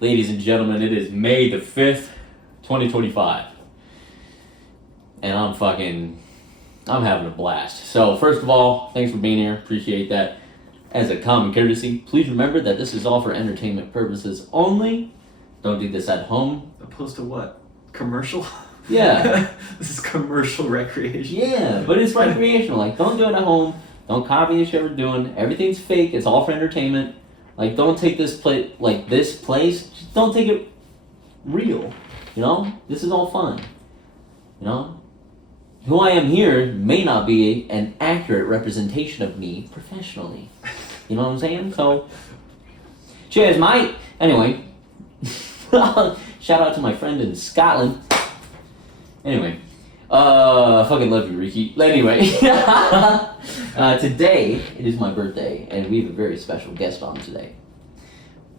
Ladies and gentlemen, it is May the 5th, 2025. And I'm having a blast. So, first of all, thanks for being here. Appreciate that. As a common courtesy, please remember that this is all for entertainment purposes only. Don't do this at home. Opposed to what? Commercial? Yeah. This is commercial recreation. Yeah, but it's recreational. Like, don't do it at home. Don't copy the shit we're doing. Everything's fake. It's all for entertainment. Like, don't take this place, just don't take it real. You know? This is all fun. You know? Who I am here may not be an accurate representation of me professionally. You know what I'm saying? So, cheers, mate. Anyway, shout out to my friend in Scotland. Anyway, fucking love you, Ricky. Anyway, today, it is my birthday, and we have a very special guest on today.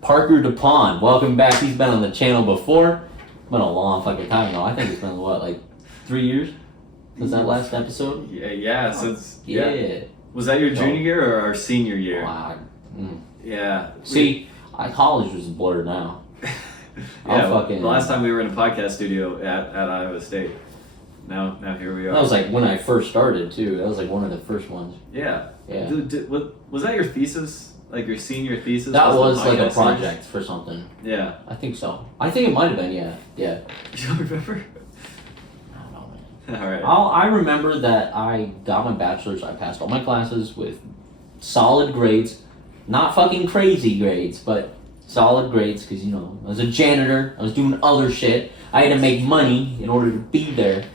Parker DePond, welcome back. He's been on the channel before. Been a long fucking time now. I think it's been, 3 years since that last episode? Yeah, since... Yeah. Was that your junior year or our senior year? Yeah. See, college was blurred now. Yeah, the last time we were in a podcast studio at Iowa State. Now here we are. That was when I first started too. That was one of the first ones. Yeah. Yeah. Was that your thesis? Like your senior thesis? That was a project for something. Yeah. I think so. I think it might have been, yeah. You don't remember? I don't know, man. Alright. I remember that I got my bachelor's. I passed all my classes with solid grades. Not fucking crazy grades, but solid grades, because, I was a janitor. I was doing other shit. I had to make money in order to be there,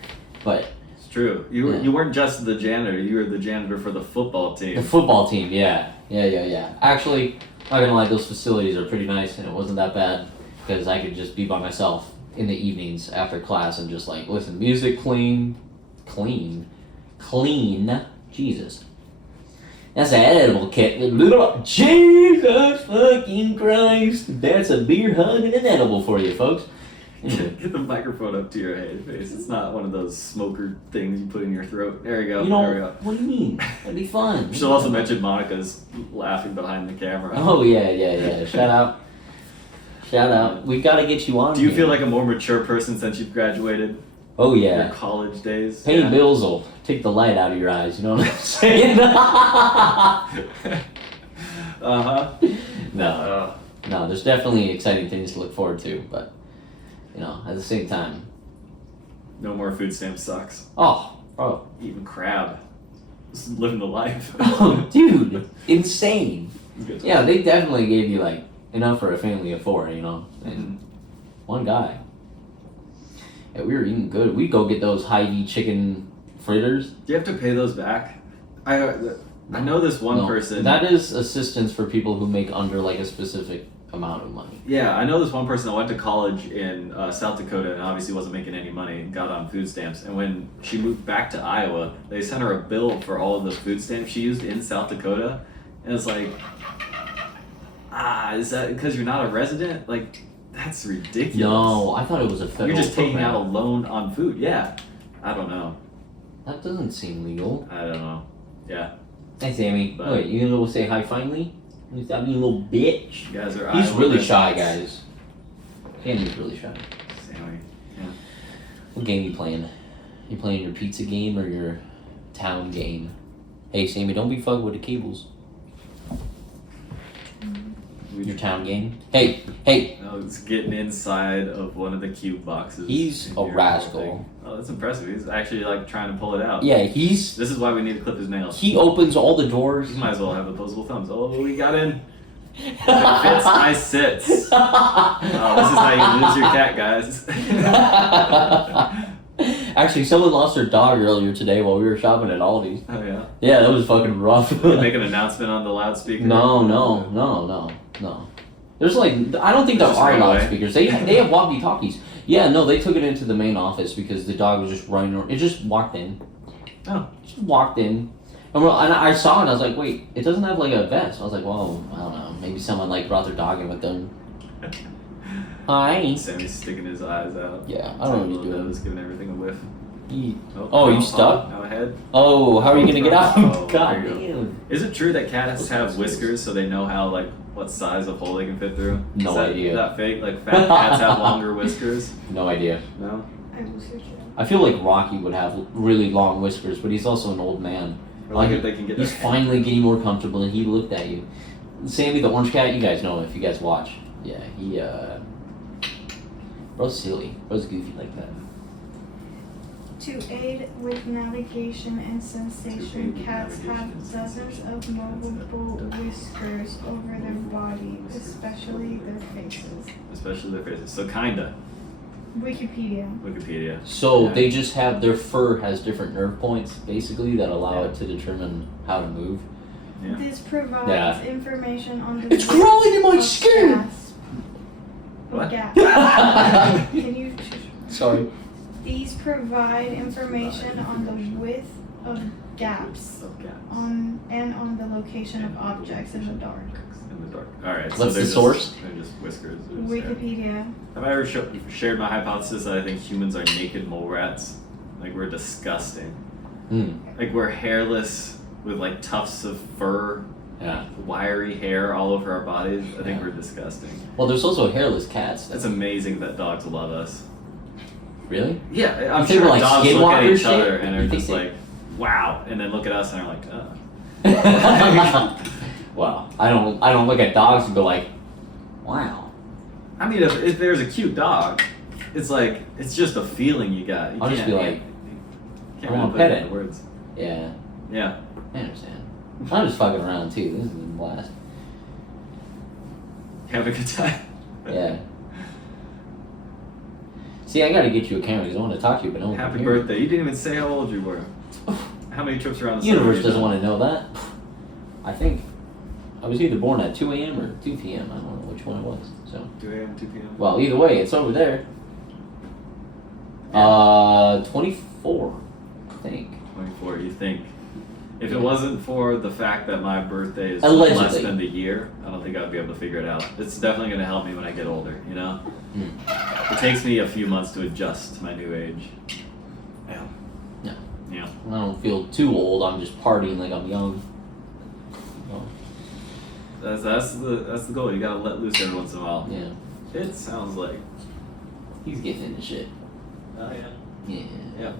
but... It's true. You weren't just the janitor. You were the janitor for the football team. The football team, yeah. Actually, not gonna lie, those facilities are pretty nice, and it wasn't that bad, because I could just be by myself in the evenings after class and just, listen, music clean, Jesus. That's an edible kit. Jesus fucking Christ. That's a beer hug and an edible for you, folks. Anyway. Get the microphone up to your head face. It's not one of those smoker things you put in your throat. There you go. There we go. What do you mean? That'd be fun. We should also mention Monica's laughing behind the camera. Oh, yeah. Shout out. We gotta get you on. Do you feel like a more mature person since you've graduated? Oh, yeah. Your college days? Paying bills will take the light out of your eyes, you know what I'm saying? No, there's definitely exciting things to look forward to, but, at the same time. No more food stamp sucks. Oh, bro. Eating crab. Just living the life. Oh, dude. Insane. Yeah, they definitely gave you, enough for a family of 4, and one guy. Yeah, we were eating good. We'd go get those Hy-Vee chicken fritters. Do you have to pay those back? I know this one person. That is assistance for people who make under a specific amount of money. Yeah, I know this one person that went to college in South Dakota and obviously wasn't making any money and got on food stamps. And when she moved back to Iowa, they sent her a bill for all of the food stamps she used in South Dakota. And it's is that because you're not a resident? That's ridiculous. No, I thought it was a federal You're just taking program. out a loan on food. Yeah. I don't know. That doesn't seem legal. I don't know. Yeah. Hey, Sammy. But, wait, you gonna go say hi finally? You got me, little bitch. You guys are He's Iowa really residents. shy, guys. Sammy's really shy. Sammy. Yeah. What game you playing? You playing your pizza game or your town game? Hey, Sammy, don't be fucking with the cables. Your town game? Hey! No, it's getting inside of one of the cube boxes. He's a rascal. Oh, that's impressive. He's actually trying to pull it out. Yeah, This is why we need to clip his nails. he opens all the doors. You might as well have opposable thumbs. Oh, we got in. If it fits, I sits. This is how you lose your cat, guys. Actually, someone lost their dog earlier today while we were shopping at Aldi's. Oh, yeah? Yeah, that was fucking rough. Make an announcement on the loudspeaker? No. There's I don't think there Just are ran away. loudspeakers. They have walkie-talkies. Yeah, no, they took it into the main office because the dog was just running around. It just walked in. Oh. Just walked in. And I saw it and I was like, wait, it doesn't have a vest. I was like, well, I don't know. Maybe someone brought their dog in with them. Hi. Sammy's sticking his eyes out. Yeah, I don't know what he's doing. He's giving everything a whiff. Oh, you stuck? Now ahead. Oh, how are you gonna get out? Oh, God there you damn. Is it true that cats have whiskers so they know how what size of hole they can fit through? No idea. Is that fake? Like fat cats have longer whiskers? No idea. No. I will search it. I feel like Rocky would have really long whiskers, but he's also an old man. Or like if they can get He's their finally getting more comfortable, and he looked at you. Sammy the orange cat, you guys know him if you guys watch. Yeah, he bro's silly. Bro's goofy like that. To aid with navigation and To aid sensation, with cats navigation have and dozens of movable whiskers over their body, especially their faces. Especially their faces. So kinda. Wikipedia. So Yeah. they just have their fur has different nerve points, basically, that allow Yeah. it to determine how to move. Yeah. This provides Yeah. information on the It's width crawling in my of skin! gasp. What? Gasp. Can you? Sorry. These provide information on the width of gaps Okay. and on the location of objects in the dark. In the dark. Alright, so What's they're the just, source? They're just whiskers. They're just hair. Wikipedia. Have I ever shared my hypothesis that I think humans are naked mole rats? Like we're disgusting. Like we're hairless with like tufts of fur, Yeah. wiry hair all over our bodies. I think Yeah. we're disgusting. Well, there's also hairless cats. It's amazing that dogs love us. Really? Yeah, I'm You think sure we're like dogs look at skinwalker each shit? other and You they're think just they- like, wow, and then look at us and are like, oh. Wow. I don't look at dogs and go like, wow. I mean, if there's a cute dog, it's like it's just a feeling you got. You I'll just be like, can't I really wanna put pet it it. into words. Yeah. Yeah. I understand. I'm just fucking around too. This is a blast. Have a good time. Yeah. See, I gotta get you a camera because I want to talk to you, but no one can Happy hear you. birthday. You didn't even say how old you were. How many trips around the The universe sun doesn't have want to know that. I think I was either born at 2 a.m. or 2 p.m. I don't know which one it was. So, you done? 2 a.m., 2 p.m.? well, either way, it's over there. 24, I think. 24, you think. If it wasn't for the fact that my birthday is Allegedly. less than the year, I don't think I'd be able to figure it out. It's definitely going to help me when I get older, you know? It takes me a few months to adjust to my new age. Yeah. Yeah. Yeah. I don't feel too old. I'm just partying like I'm young. So, That's the goal. You gotta let loose every once in a while. yeah, It sounds like. he's getting into shit. Oh yeah. Yeah. Yeah.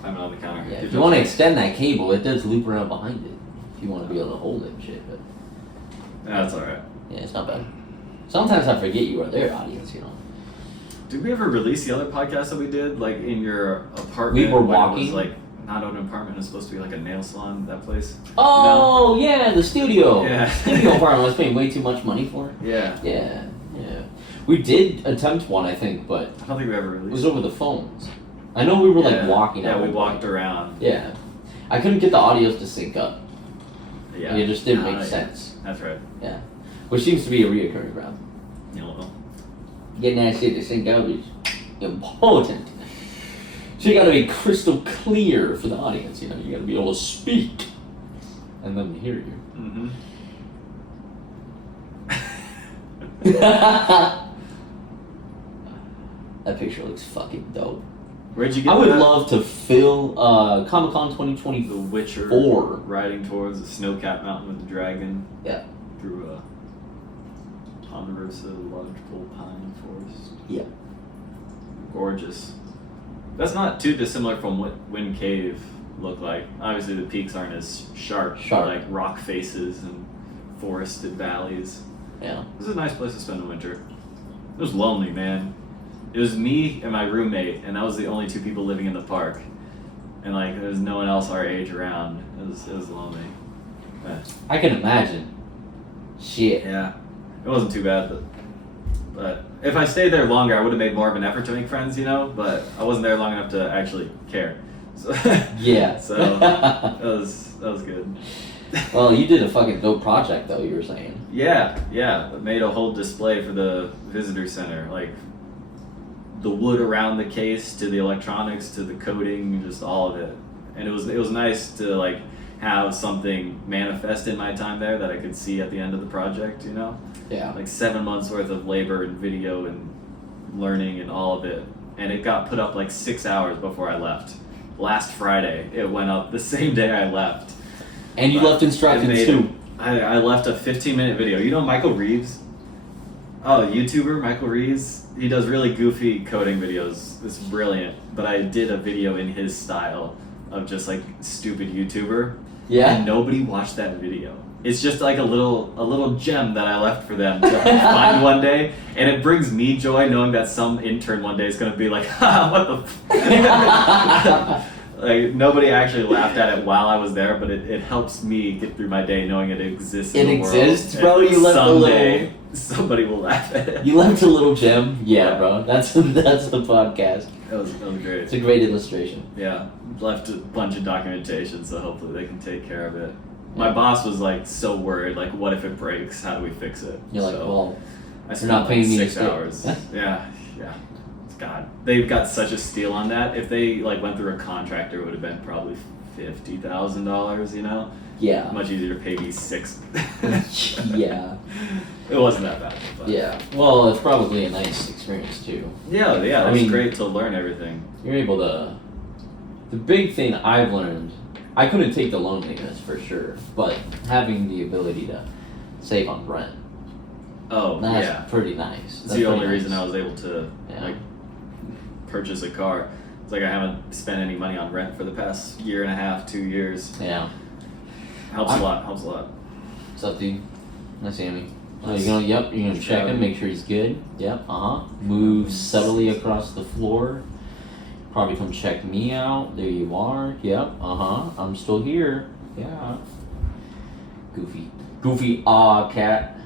Climbing on the counter. Yeah. If you want to extend that cable, it does loop around behind it. If you want to be able to hold it and shit, but That's all right. yeah, it's not bad. Sometimes I forget you are there, audience. You know. Did we ever release the other podcast that we did, like in your apartment? We were when walking. It was like not an apartment. It was supposed to be like a nail salon. That place. Oh yeah, the studio. Yeah. Studio apartment. I was paying way too much money for it. Yeah. Yeah, yeah. We did attempt one, I think, but I don't think we ever it released. was over the phones. I know we were like Yeah. walking. Yeah, at we one walked point. around. Yeah, I couldn't get the audios to sync up. Yeah. It just didn't Ah, make yeah. sense. That's right. Which seems to be a reoccurring problem. You know. Getting that shit to sync up is important. So you gotta be crystal clear for the audience, you know, you gotta be able to speak and then hear you. Mm-hmm. That picture looks fucking dope. Where'd you get I would that? love to fill Comic-Con 2020. The Witcher 4. riding towards the snow-capped mountain with the dragon. Yeah. Through a ponderosa-logical pine forest. Yeah. Gorgeous. That's not too dissimilar from what Wind Cave looked like. Obviously, the peaks aren't as sharp, Sharp. like rock faces and forested valleys. Yeah. This is a nice place to spend the winter. It was lonely, man. It was me and my roommate, and that was the only two people living in the park. And like, there was no one else our age around. It was lonely. I can imagine. Shit. Yeah, it wasn't too bad, but if I stayed there longer, I would have made more of an effort to make friends, you know. But I wasn't there long enough to actually care. So Yeah. so that was good. Well, you did a fucking dope project, though, you were saying. Yeah. I made a whole display for the visitor center, like the wood around the case to the electronics to the coating, just all of it. And it was nice to like have something manifest in my time there that I could see at the end of the project, you know? Yeah. Like 7 months worth of labor and video and learning and all of it. And it got put up like 6 hours before I left. last Friday. It went up the same day I left. And you But left instructions it made too. I left a 15-minute video. You know Michael Reeves? Oh, YouTuber Michael Reeves. He does really goofy coding videos. It's brilliant. But I did a video in his style of just like stupid YouTuber. Yeah. And nobody watched that video. It's just like a little gem that I left for them to find one day, and it brings me joy knowing that some intern one day is gonna be like, "Ha, what the?" Like nobody actually laughed at it while I was there, but it helps me get through my day knowing it exists. In It the exists, world. bro? And You left a someday little- somebody will laugh at it. You left a little gem. Yeah, Yeah. bro. That's the podcast. That was great. It's a great illustration. Yeah, left a bunch of documentation, so hopefully they can take care of it. My Yeah. boss was like so worried, like, what if it breaks? How do we fix it? You're like, So well, I spent not like paying me to 6 stay. hours. Yeah. God, they've got such a steal on that. If they like went through a contractor, it would have been probably $50,000. You know, yeah. much easier to pay me $6. Yeah. It wasn't that bad. But Yeah. Well, it's probably a nice experience too. Yeah. I It was mean- great to learn everything. You're able to. The big thing I've learned, I couldn't take the loneliness for sure, but having the ability to save on rent, Oh that's yeah. pretty nice. It's That's the only pretty reason nice. I was able to Yeah. like purchase a car. It's like I haven't spent any money on rent for the past year and a half, 2 years. Yeah. Helps a lot. Helps a lot. What's up, dude? Nice seeing you. Oh, you're gonna, yep, you're gonna check him, make sure he's good. Yep, Move subtly across the floor. Probably come check me out. There you are. Yep, I'm still here. Yeah. Goofy, cat.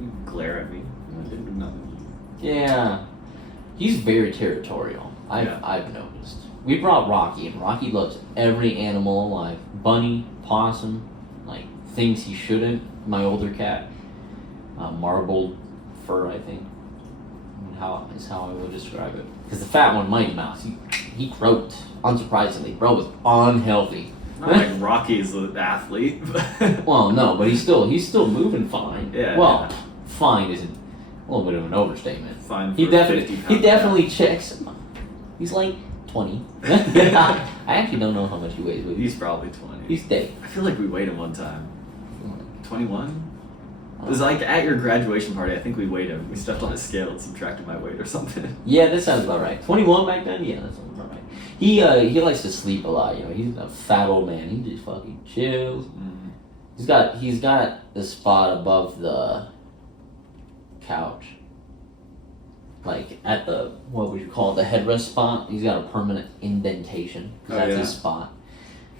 You glare at me. I didn't do nothing. Yeah. He's very territorial. Yeah. I've noticed. We brought Rocky, and Rocky loves every animal alive. Bunny, possum, like things he shouldn't. My older cat, marbled fur, I think. How I would describe it. Because the fat one, Mighty Mouse, he croaked. Unsurprisingly, bro was unhealthy. Not like Rocky's an athlete. Well, no, but he's still moving fine. Yeah, Well, yeah. fine isn't a little bit of an overstatement. Fine. For He definitely 50 pounds. definitely checks. He's like 20. I actually don't know how much he weighs. But He's probably 20. he's thick. I feel like we weighed him one time. 21? It was like at your graduation party. I think we weighed him. We stepped on a scale and subtracted my weight or something. Yeah, that sounds about right. 21 back then. Yeah, that sounds about right. He likes to sleep a lot. You know, he's a fat old man. He just fucking chills. Mm. He's got the spot above the couch. Like at the, what would you call it, the headrest spot. He's got a permanent indentation. 'Cause Oh, that's yeah. his spot.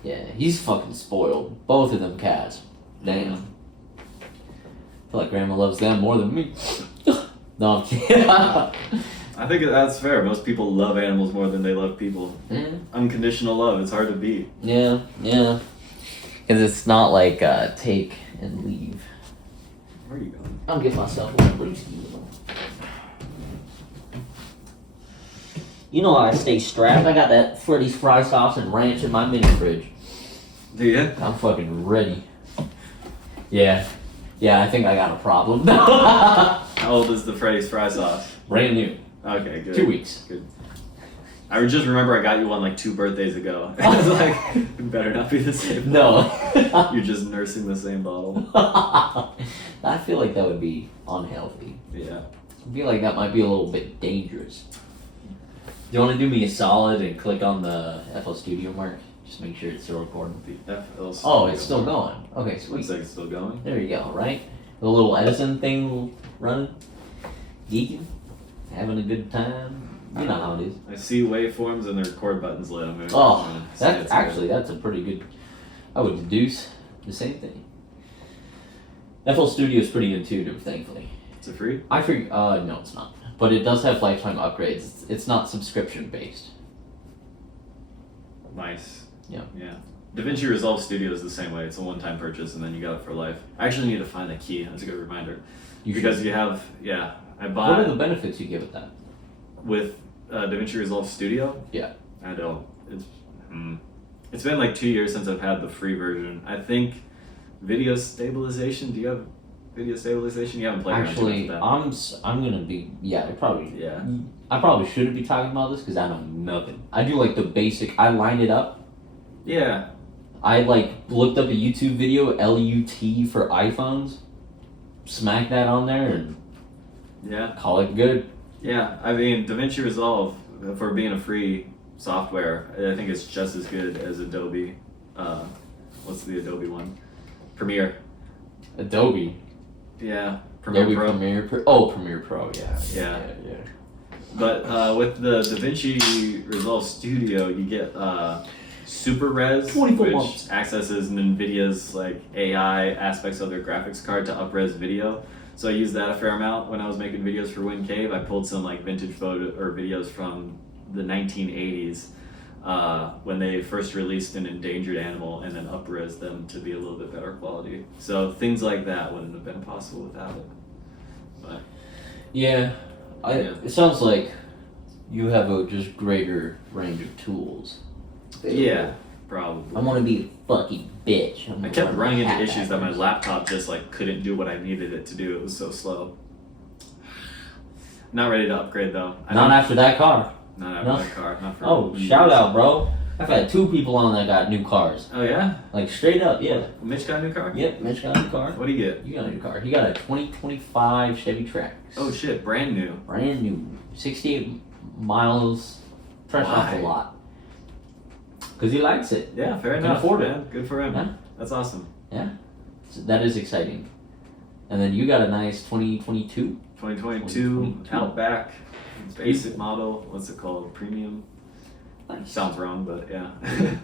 Yeah, he's fucking spoiled. Both of them cats. Damn. Mm. I feel like grandma loves them more than me. No, I'm kidding. I think that's fair. Most people love animals more than they love people. Unconditional love. It's hard to beat. Yeah. Because it's not like take and leave. Where are you going? I'll get myself a brewski. You know I stay strapped. I got that Freddy's fry sauce and ranch in my mini fridge. Do you? I'm fucking ready. Yeah, I think I got a problem. How old is the Freddy's fry sauce? Brand new. Okay, good. 2 weeks. Good. I just remember I got you one like 2 birthdays ago. I was like, it better not be the same. No. You're just nursing the same bottle. I feel like that would be unhealthy. Yeah. I feel like that might be a little bit dangerous. Do you want to do me a solid and click on the FL Studio mark? Just make sure it's still recording. The FL Oh, it's still going. Okay, Looks sweet. like it's still going. There you go, right? The little Edison thing running. Geeking. Having a good time. You know how it is. I see waveforms and the record button's lit. I'm gonna That's a pretty good. I would deduce the same thing. FL Studio is pretty intuitive, thankfully. Is it free? I figured, no, it's not. But it does have lifetime upgrades. It's not subscription based. Nice. Yeah. Yeah. DaVinci Resolve Studio is the same way. It's a one-time purchase and then you got it for life. I actually need to find the key. That's a good reminder. Because you have, I bought What are the benefits you give it that? with DaVinci Resolve Studio. Yeah. I don't. It's been like 2 years since I've had the free version. I think video stabilization. Do you have video stabilization? You haven't played around Actually, too much I'm gonna be probably. with that. I probably shouldn't be talking about this because I know nothing. I do like the basic. I line it up. Yeah. I like looked up a YouTube video, LUT for iPhones. Smack that on there and Yeah. call it good. Yeah. I mean, DaVinci Resolve, for being a free software, I think it's just as good as Adobe. What's the Adobe one? Premiere. Adobe. Yeah. Premiere Adobe Pro. Premiere Pro. Premiere Pro. Yeah. Yeah. But with the DaVinci Resolve Studio, you get Super Res, 24 which months. accesses NVIDIA's like AI aspects of their graphics card to up-res video. So I used that a fair amount when I was making videos for Wind Cave. I pulled some like vintage photo or videos from the 1980s when they first released an endangered animal and then up-res them to be a little bit better quality. So things like that wouldn't have been possible without it. But Yeah. It sounds like you have a just greater range of tools. yeah, probably. I want to be a fucking bitch. I kept running into issues that my laptop just like couldn't do what I needed it to do. It was so slow. Not ready to upgrade though. Not after that car. Not after No. that car. Not for Oh, years. shout out, bro. I've had 2 people on that got new cars. Oh yeah? Like straight up, yeah. Mitch got a new car? Yep, Mitch got a new car. What do you get? You got a new car. He got a 2025 Chevy Trax. Oh shit, brand new. Brand new. 68 miles fresh off the Why? lot. Because he likes it. Yeah, fair Can enough. afford it. man. Good for him. Yeah. That's awesome. So that is exciting. And then you got a nice 2022. 2022 2022. Outback. Basic model. What's it called? Premium? Nice. Sounds wrong, but yeah.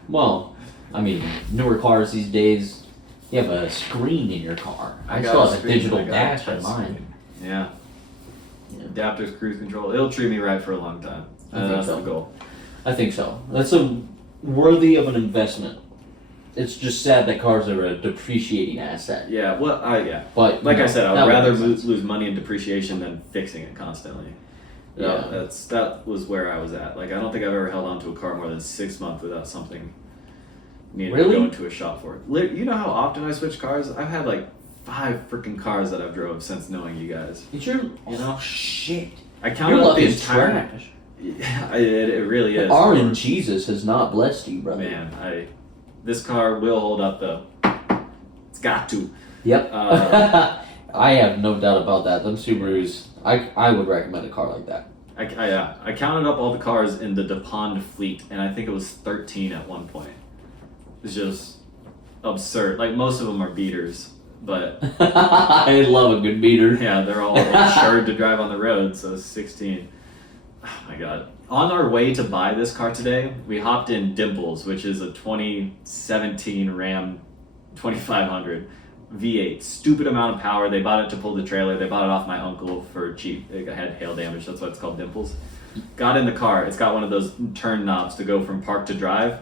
Well, I mean, newer cars these days, you have a screen in your car. I got still a have a screen, digital I got a dash touch in mine. screen. Yeah. Yeah. Adapters, cruise control. It'll treat me right for a long time. I think That's so. the goal. I think so. That's a worthy of an investment. It's just sad that cars are a depreciating asset. Yeah, well, yeah. But Like I said, I that would rather makes sense. lose money in depreciation than fixing it constantly. Yeah. That was where I was at. Like, I don't think I've ever held on to a car more than 6 months without something needing Really? to go into a shop for it. You know how often I switch cars? I've had like 5 freaking cars that I've drove since knowing you guys. It's your. You know? Oh, shit. I Your counted up luck the is entire. trash. Yeah, it really is. R in Jesus has not blessed you, brother. Man, this car will hold up though. It's got to. Yep. Uh, I have no doubt about that. Them Subarus, I would recommend a car like that. I counted up all the cars in the DePond fleet, and I think it was 13 at one point. It's just absurd. Like, most of them are beaters, but I love a good beater. yeah, they're all insured to drive on the road, so 16. Oh my god. On our way to buy this car today, we hopped in Dimples, which is a 2017 Ram 2500 V8. Stupid amount of power. They bought it to pull the trailer. They bought it off my uncle for cheap. It had hail damage. That's why it's called Dimples. Got in the car. It's got one of those turn knobs to go from park to drive.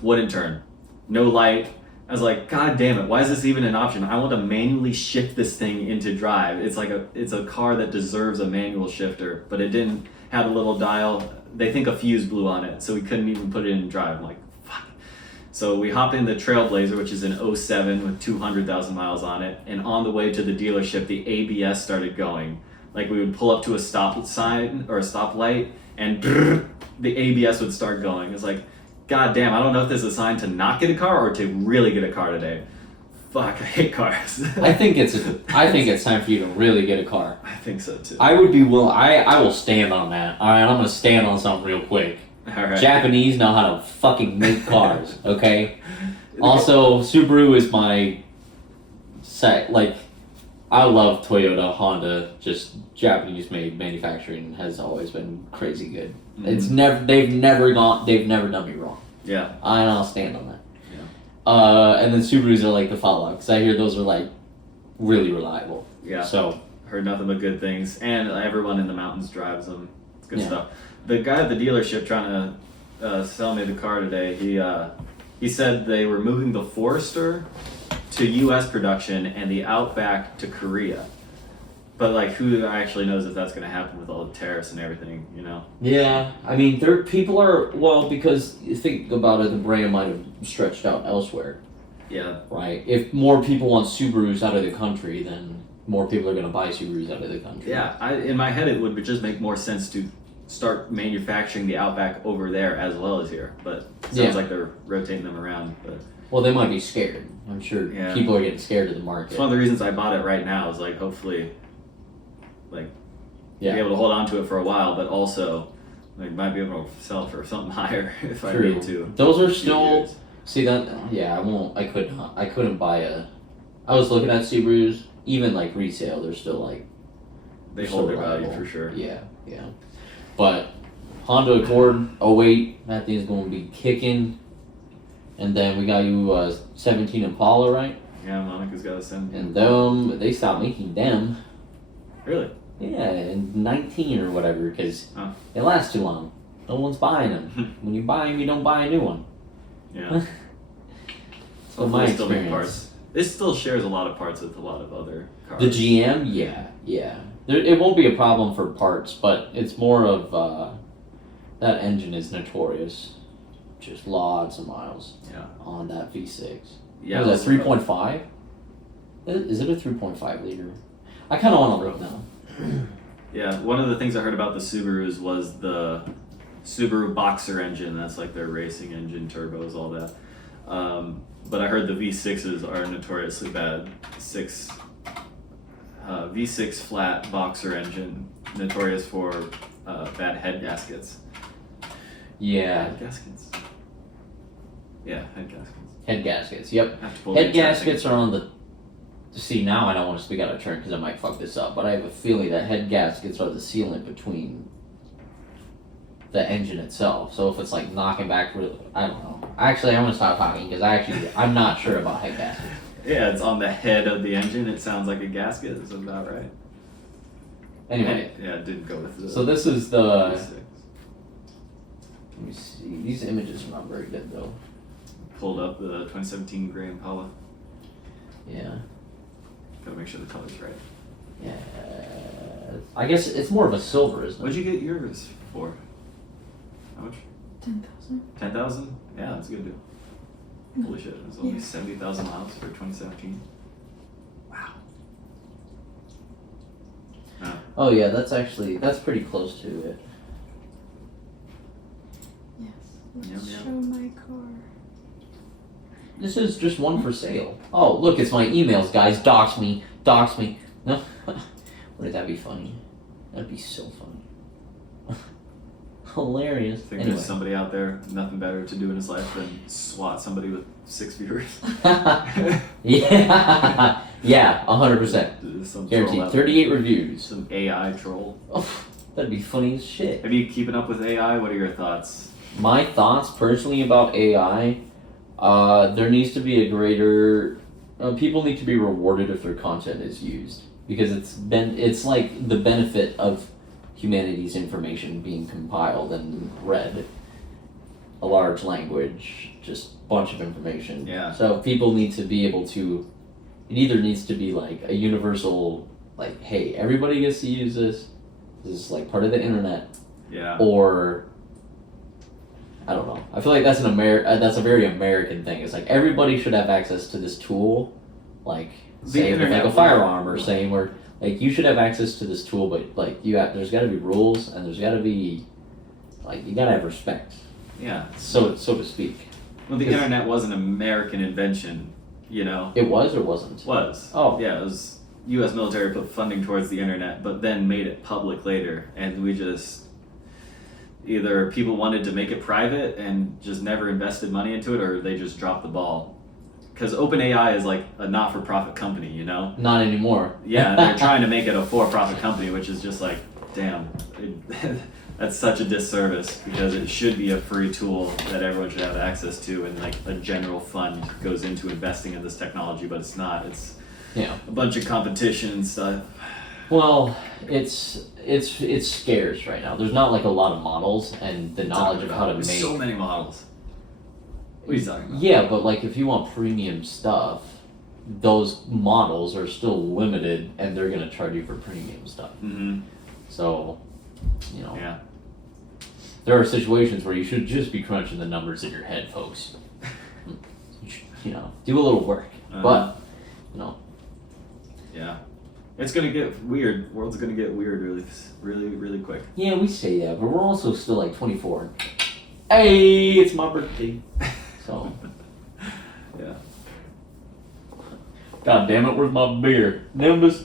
Wouldn't turn. No light. I was like, God damn it, why is this even an option? I want to manually shift this thing into drive. It's a car that deserves a manual shifter, but it didn't have a little dial. They think a fuse blew on it, so we couldn't even put it in drive. I'm like, fuck. So we hop in the Trailblazer, which is an 07 with 200,000 miles on it, and on the way to the dealership, the ABS started going. Like, we would pull up to a stop sign or a stoplight, and the ABS would start going. It's like, God damn, I don't know if this is a sign to not get a car or to really get a car today. Fuck, I hate cars. I think it's time for you to really get a car. I think so too. I would be willing. I will stand on that. All right, I'm gonna stand on something real quick. All right. Japanese know how to fucking make cars. Okay. Also, Subaru is my like. I love Toyota, Honda. Just Japanese made manufacturing has always been crazy good. Mhm. It's never they've never done me wrong. Yeah. I'll stand on that. Yeah. And then Subarus are like the follow-up because I hear those are like really reliable. Yeah. So Heard nothing but good things, and everyone in the mountains drives them. It's good Yeah. stuff. The guy at the dealership trying to sell me the car today, he said they were moving the Forester to U.S. production and the Outback to Korea. But like, who actually knows if that's going to happen with all the tariffs and everything? You know? yeah, I mean, people are because you think about it, the brand might have stretched out elsewhere. Yeah. right? If more people want Subarus out of the country, then more people are going to buy Subarus out of the country. Yeah, in my head it would just make more sense to start manufacturing the Outback over there as well as here. But it sounds like they're rotating them around. But well, they might be scared. I'm sure people are getting scared of the market. It's one of the reasons I bought it right now is like hopefully, like, be able to hold on to it for a while, but also like might be able to sell it for something higher if I need to. Those are still see that I won't. I couldn't buy a. I was looking at Subarus, even like resale. They're still like they hold their value for sure. Yeah. But Honda Accord 08, that thing's going to be kicking. And then we got you 17 Impala, right? Yeah, Monica's got a 17. And they stopped making them. Really? Yeah, in 19 or whatever, because they last too long. No one's buying them. When you buy them, you don't buy a new one. Yeah. So my still make experience. parts. It still shares a lot of parts with a lot of other cars. The GM, yeah. It won't be a problem for parts, but it's more of that engine is notorious. Just lots of miles on that V6. Yeah. Was that 3.5? Is it a 3.5 liter? I kind of want to look now. Yeah, one of the things I heard about the Subarus was the Subaru Boxer engine. That's like their racing engine, turbos, all that. But I heard the V6s are notoriously bad. V6 flat Boxer engine, notorious for bad head gaskets. Yeah. Head gaskets? Yeah, head gaskets. Head gaskets, yep. Head gaskets are on the... See, now I don't want to speak out of turn because I might fuck this up, but I have a feeling that head gaskets are the sealant between the engine itself. So if it's like knocking back, I don't know. Actually, I'm going to stop talking because I'm not sure about head gaskets. Yeah, it's on the head of the engine. It sounds like a gasket. Is about right. Anyway. Yeah, it didn't go with the... So this is the... V6. Let me see. These images are not very good though. Pulled up the 2017 Gray Impala. Yeah. Gotta make sure the color's right. Yeah. I guess it's more of a silver, isn't it? What'd you get yours for? How much? 10,000. 10,000? Yeah, that's a good deal. Holy shit, it's only 70,000 miles for 2017. Wow. Oh yeah, that's pretty close to it. Yes. Let's Yep. show my car. This is just one for sale. Oh, look, it's my emails, guys. Dox me. No, wouldn't that be funny? That'd be so funny. Hilarious. I think Anyway. there's somebody out there, nothing better to do in his life than swat somebody with 6 viewers. Yeah, 100%. Some Guaranteed. troll out 38 there. reviews. Some AI troll. Oh, that'd be funny as shit. Have you keeping up with AI? What are your thoughts? My thoughts personally about AI, there needs to be a greater. People need to be rewarded if their content is used because it's like the benefit of humanity's information being compiled and read. A large language, just bunch of information. Yeah. So people need to be able to. It either needs to be like a universal, like, hey, everybody gets to use this. This is like part of the internet. Yeah. Or I don't know. I feel like that's that's a very American thing. It's like everybody should have access to this tool, like say with like a firearm or saying where like you should have access to this tool, but like there's got to be rules and there's got to be like you got to have respect. Yeah. So to speak. Well, the internet was an American invention, you know. It was or wasn't? Was. Oh. Yeah, it was. U.S. military put funding towards the internet, but then made it public later, and we just either people wanted to make it private and just never invested money into it, or they just dropped the ball. Because OpenAI is like a not-for-profit company, you know. Not anymore. Yeah, they're trying to make it a for-profit company, which is just like, damn, that's such a disservice because it should be a free tool that everyone should have access to, and like a general fund goes into investing in this technology, but it's not. It's Yeah. a bunch of competition and stuff. Well, it's scarce right now. There's not like a lot of models and the knowledge of how to make. There's so many models. What are you talking about? Yeah, but like if you want premium stuff, those models are still limited and they're gonna charge you for premium stuff. Mm-hmm. So, you know, Yeah. there are situations where you should just be crunching the numbers in your head, folks. do a little work. But, Yeah. It's gonna get weird. World's gonna get weird really quick. Yeah, we say that, but we're also still like 24. Hey, it's my birthday. So. Yeah. God damn it, where's my beer? Nimbus.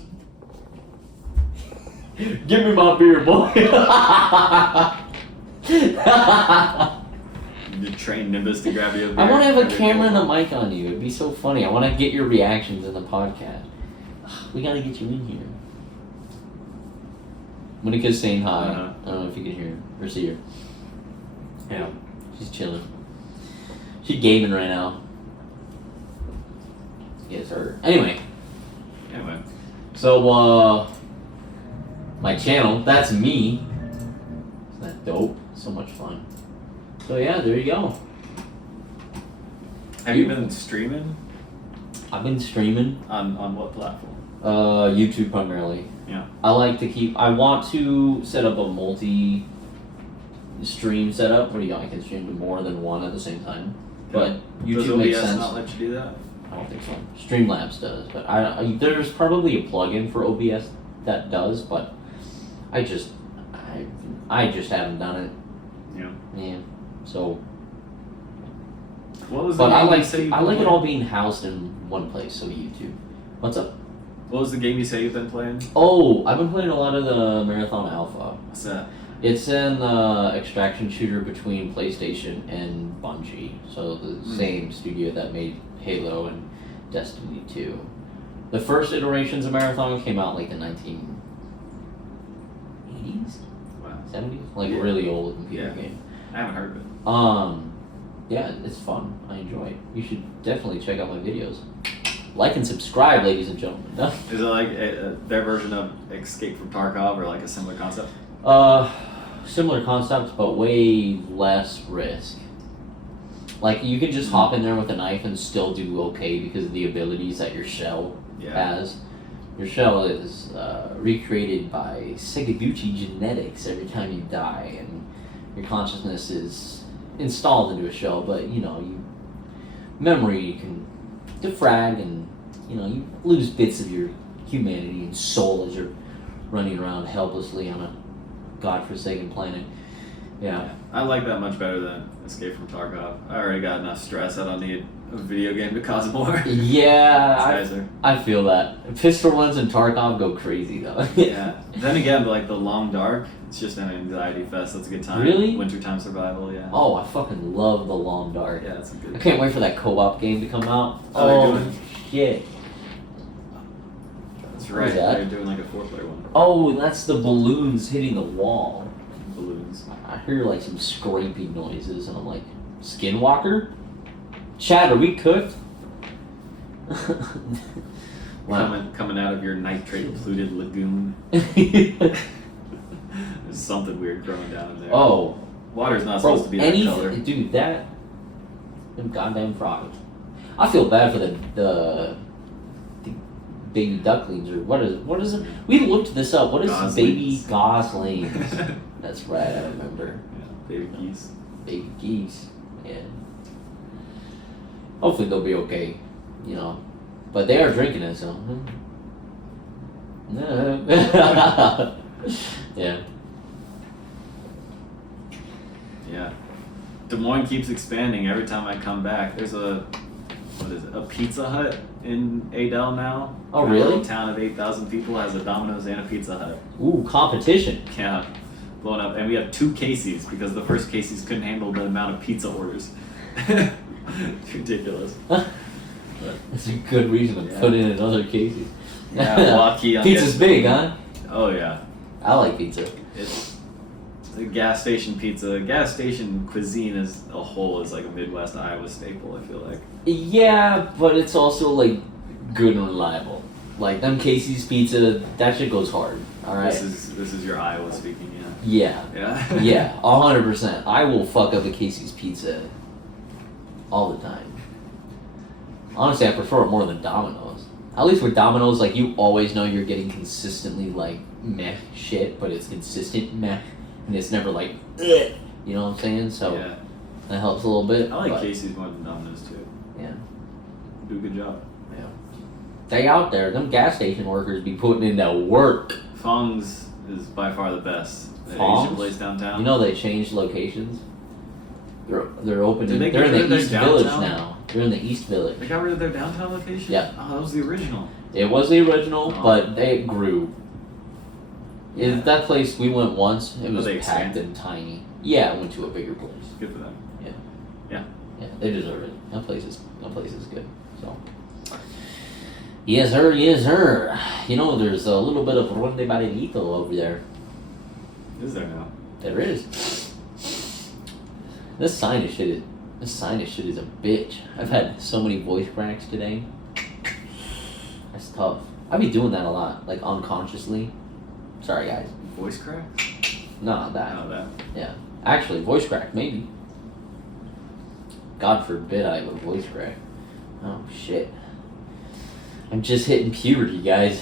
Give me my beer, boy. You train Nimbus to grab you a beer. I want to have a camera and a mic on you. It'd be so funny. I want to get your reactions in the podcast. We gotta get you in here. Monica's saying hi. Uh-huh. I don't know if you can hear her or see her. Yeah, she's chilling. She's gaming right now. Yes, her. Anyway. So, my channel, that's me. Isn't that dope? So much fun. So yeah, there you go. Have you been streaming? I've been streaming. On what platform? YouTube primarily. Yeah. I want to set up a multi-stream setup where I can stream to more than one at the same time. But YouTube Does OBS makes sense. not let you do that? I don't think so. Streamlabs does, but there's probably a plugin for OBS that does, but I just haven't done it. Yeah. Yeah. So. What was But I like it all being housed in one place. So YouTube. What's up? What was the game you say you've been playing? Oh, I've been playing a lot of the Marathon Alpha. What's that? It's an extraction shooter between PlayStation and Bungie, so the same studio that made Halo and Destiny 2. The first iterations of Marathon came out like the 1980s, Wow. 70s, like really old computer Yeah. game. I haven't heard of it. Yeah, it's fun. I enjoy it. You should definitely check out my videos. Like and subscribe, ladies and gentlemen. Is it like their version of Escape from Tarkov or like a similar concept? Similar concepts, but way less risk. Like, you can just hop in there with a knife and still do okay because of the abilities that your shell has. Your shell is recreated by Segabuchi genetics every time you die, and your consciousness is installed into a shell, but, memory you can defrag, and, you lose bits of your humanity and soul as you're running around helplessly on a godforsaken planet. Yeah. I like that much better than Escape from Tarkov. I already got enough stress. I don't need a video game to cause more. Yeah, I feel that. Pistol ones and Tarkov go crazy though. Yeah. Then again, like the Long Dark, it's just an anxiety fest. That's a good time. Really? Wintertime survival, yeah. Oh, I fucking love the Long Dark. Yeah, it's a good. I can't wait for that co-op game to come out. Oh, they're doing? Shit. That's What right. is that? They're doing like a 4-player one. Oh, that's the balloons hitting the wall. Balloons. I hear like some scraping noises, and I'm like, Skinwalker? Chad, are we cooked? Wow. Coming out of your nitrate-polluted lagoon. There's something weird growing down in there. Oh. Water's not supposed to be that color. Dude, them goddamn frogs. I feel bad for the baby ducklings, or what is it? We looked this up. What is Goslings. baby goslings? That's right, I remember. Yeah, baby geese. Baby geese. Yeah. Hopefully they'll be okay, But they are drinking it, so. Yeah. Yeah. Des Moines keeps expanding every time I come back. There's a Pizza Hut in Adel now. Oh, really? A little town of 8,000 people has a Domino's and a Pizza Hut. Ooh, competition. Yeah. Blowing up. And we have 2 Casey's because the first Casey's couldn't handle the amount of pizza orders. It's ridiculous. That's a good reason to put in another Casey. Yeah, lucky. Pizza's big, huh? Oh, yeah. I like pizza. It's a gas station pizza. Gas station cuisine as a whole is like a Midwest Iowa staple, I feel like. Yeah, but it's also like good and reliable. Like them Casey's pizza, that shit goes hard. All right. This is your Iowa speaking, Yeah. Yeah. Yeah, 100%. I will fuck up a Casey's pizza all the time. Honestly, I prefer it more than Domino's. At least with Domino's, like, you always know you're getting consistently, like, meh shit, but it's consistent meh, and it's never like, ugh, you know what I'm saying? So Yeah. that helps a little bit. I like but, Casey's more than Domino's too. Yeah. do a good job. They out there. Them gas station workers be putting in that work. Fong's is by far the best. The Fong's? Asian place downtown. You know they changed locations. They're opening. Did they They're get in rid the of East their Village downtown? now. They're in the East Village. They got rid of their downtown location? Yeah. Oh, that was the original. It was the original, Oh. but they grew. Yeah. That place we went once. It was they packed expanded? and tiny. Yeah, I went to a bigger place. Good for them. Yeah, they deserve it. That place is good. So. Yes, sir. Yes, sir. You know, there's a little bit of Ronde Barrelito over there. Is there now? There is. This sinus shit is a bitch. I've had so many voice cracks today. That's tough. I be doing that a lot, like unconsciously. Sorry, guys. Voice cracks? No, that. No, that. Yeah. Actually, voice crack, maybe. God forbid I have a voice crack. Oh, shit. I'm just hitting puberty, guys.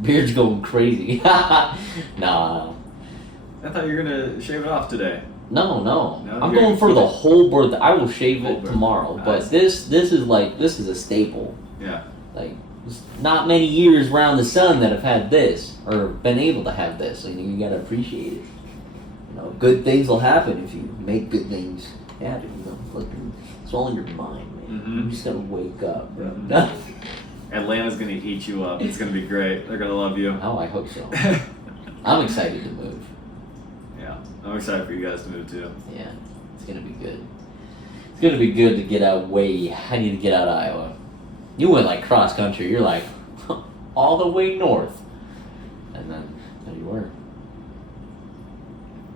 Beard's going crazy. Nah. I thought you were gonna shave it off today. No. No, I'm you're- going for the whole birthday. I will shave Whole it birthday. tomorrow, but Nice. this is a staple. Yeah. Like, there's not many years around the sun that have had this or been able to have this. So, you gotta appreciate it. You know, good things will happen if you make good things happen. You know, like, it's all in your mind, man. Mhm. You just gotta wake up, bro. Atlanta's gonna eat you up. It's gonna be great. They're gonna love you. Oh, I hope so. I'm excited to move. Yeah. I'm excited for you guys to move too. Yeah, it's gonna be good. It's gonna be good to get out way. I need to get out of Iowa. You went like cross country. You're like all the way north, and then there you were.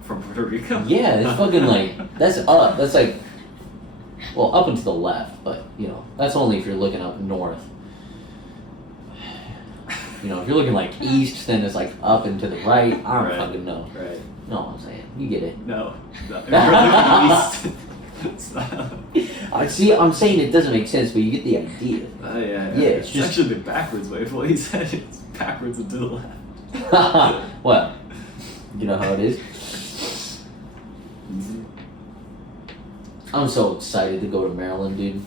From Puerto Rico? Yeah, it's fucking like that's up. That's like well up and to the left, but you know that's only if you're looking up north. You know, if you're looking like east, then it's like up and to the right. I don't Right. fucking know. Right. No, I'm saying you get it. No. If you're looking east. It's not- I see. I'm saying it doesn't make sense, but you get the idea. Yeah, Yeah, it's just- actually the backwards way of what he said. It's backwards and to the left. Well, you know how it is. Mhm. I'm so excited to go to Maryland, dude.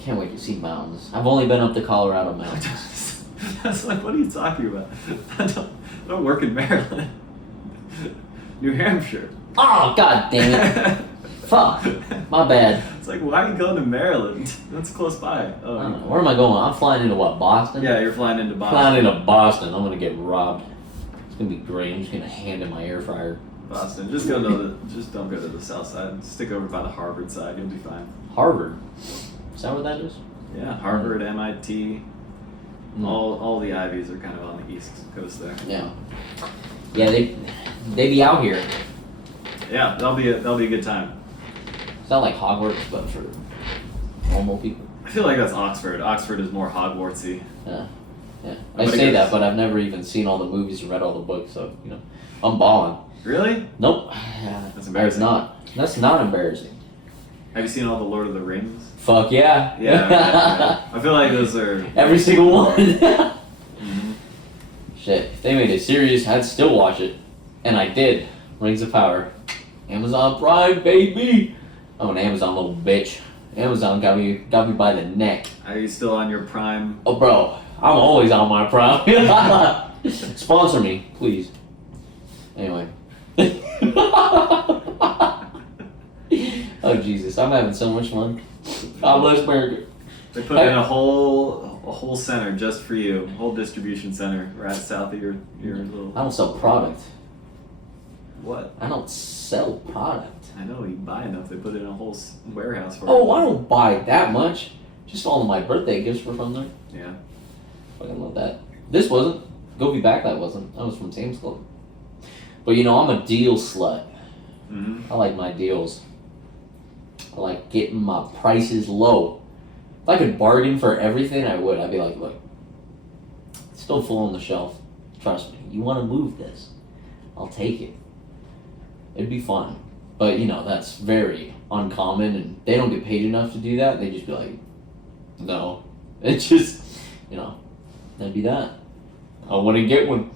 Can't wait to see mountains. I've only been up the Colorado mountains. That's like, what are you talking about? I don't work in Maryland. New Hampshire. Oh, god damn it. Fuck. My bad. It's like, why are you going to Maryland? That's close by. I Oh, don't know. Where am I going? I'm flying into what, Boston? yeah, you're flying into Boston. Flying into Boston. I'm gonna get robbed. It's gonna be great. I'm just gonna hand in my air fryer. Boston. Just don't go to the south side. Stick over by the Harvard side. You'll be fine. Harvard. Is that what that is? Yeah, Harvard, MIT, Mm. all the Ivies are kind of on the east coast there. Yeah. Yeah, they be out here. Yeah, that'll be a good time. It's not like Hogwarts, but for normal people. I feel like that's Oxford. Oxford is more Hogwartsy. Yeah. I But say it that, goes- but I've never even seen all the movies or read all the books, so you know, I'm balling. Really? Nope. That's embarrassing. Not. That's not embarrassing. Have you seen all the Lord of the Rings? Fuck yeah. Yeah. I feel like those are. Every single one. Mhm. Shit. If they made a series, I'd still watch it, and I did. Rings of Power. Amazon Prime, baby. I'm an Amazon little bitch. Amazon got me by the neck. Are you still on your Prime? Oh, bro, I'm always on my Prime. Sponsor me, please. Anyway. Oh Jesus, I'm having so much fun. God bless America. They put in a whole center just for you, a whole distribution center right south of your little. I don't sell product. What? I don't sell product. I know you buy enough. They put in a whole warehouse for. Oh, I don't buy that much. Just all of my birthday gifts were from there. Yeah. Fucking love that. This wasn't. Go Be Back, that wasn't. That was from Sam's Club. But you know, I'm a deal slut. Mhm. I like my deals. I like getting my prices low. If I could bargain for everything, I would. I'd be like, look, it's still full on the shelf. Trust me. You want to move this? I'll take it. It'd be fun. But, you know, that's very uncommon, and they don't get paid enough to do that. They just be like, no. It's just, you know, that'd be that. I want to get one.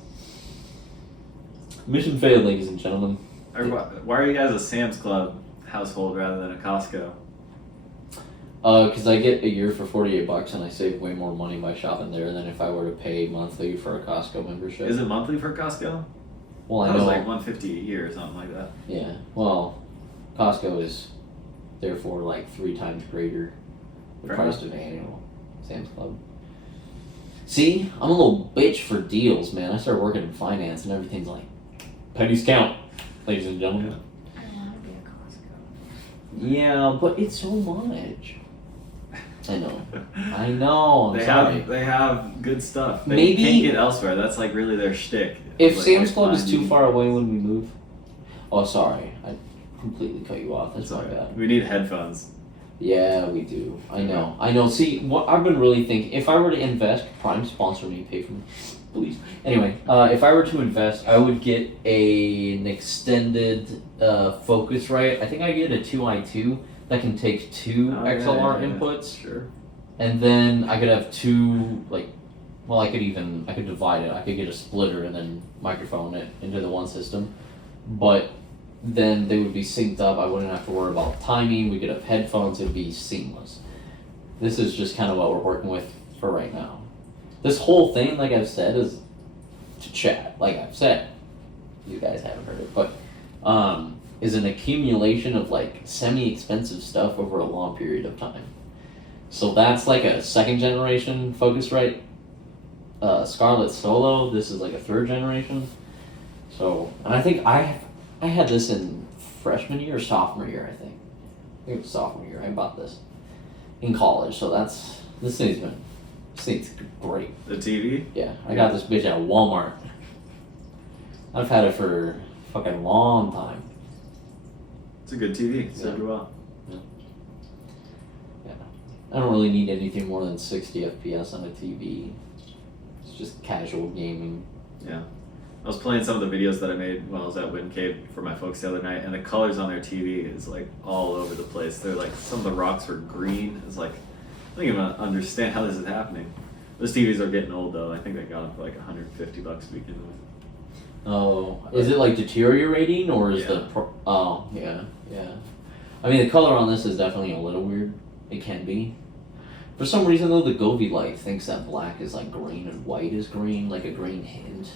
Mission failed, ladies and gentlemen. Why are you guys a Sam's Club household rather than a Costco? Because I get a year for $48 and I save way more money by shopping there than if I were to pay monthly for a Costco membership. Is it monthly for Costco? Well, I That know. was like $150 a year or something like that. Yeah. Well, Costco is therefore like 3 times greater the Fair price enough. of annual Sam's Club. See, I'm a little bitch for deals, man. I started working in finance and everything's like pennies count, ladies and gentlemen. I want to be a Costco. Yeah, but it's so much. I know. I know. I'm They sorry. have good stuff. They Maybe- can't get elsewhere. That's like really their shtick. If Like, Sam's they Club is find too you- far away when we move. Oh, sorry. I completely cut you off. That's It's my alright. bad. We need headphones. Yeah, we do. I know. See, what I've been really thinking, if I were to invest, Prime sponsor me, pay for me, please. Anyway, if I were to invest, I would get an extended Focusrite. I think I get a 2i2 that can take 2 Oh, yeah, XLR yeah, yeah. inputs, Sure. and then I could have 2 I could divide it. I could get a splitter and then microphone it into the one system, but then they would be synced up. I wouldn't have to worry about timing. We could have headphones. It would be seamless. This is just kind of what we're working with for right now. This whole thing, like I've said, is to chat. Like I've said, you guys haven't heard it, but is an accumulation of like semi-expensive stuff over a long period of time. So that's like a 2nd generation Focusrite. Scarlett Solo. This is like a 3rd generation. So, and I think I had this in freshman year or sophomore year. I think it was sophomore year. I bought this in college. So this thing's great. The TV? Yeah, I got this bitch at Walmart. I've had it for a fucking long time. It's a good TV. Yeah. Served well. Yeah, I don't really need anything more than 60 FPS on a TV. It's just casual gaming. I was playing some of the videos that I made when I was at Wind Cave for my folks the other night, and the colors on their TV is like all over the place. They're like, some of the rocks are green. It's like, I don't even understand how this is happening. Those TVs are getting old though. I think they got them for like $150 to begin with. Oh, is it like deteriorating or is Yeah. oh, yeah. I mean, the color on this is definitely a little weird. It can be. For some reason though, the Govee light thinks that black is like green and white is green, like a green hint.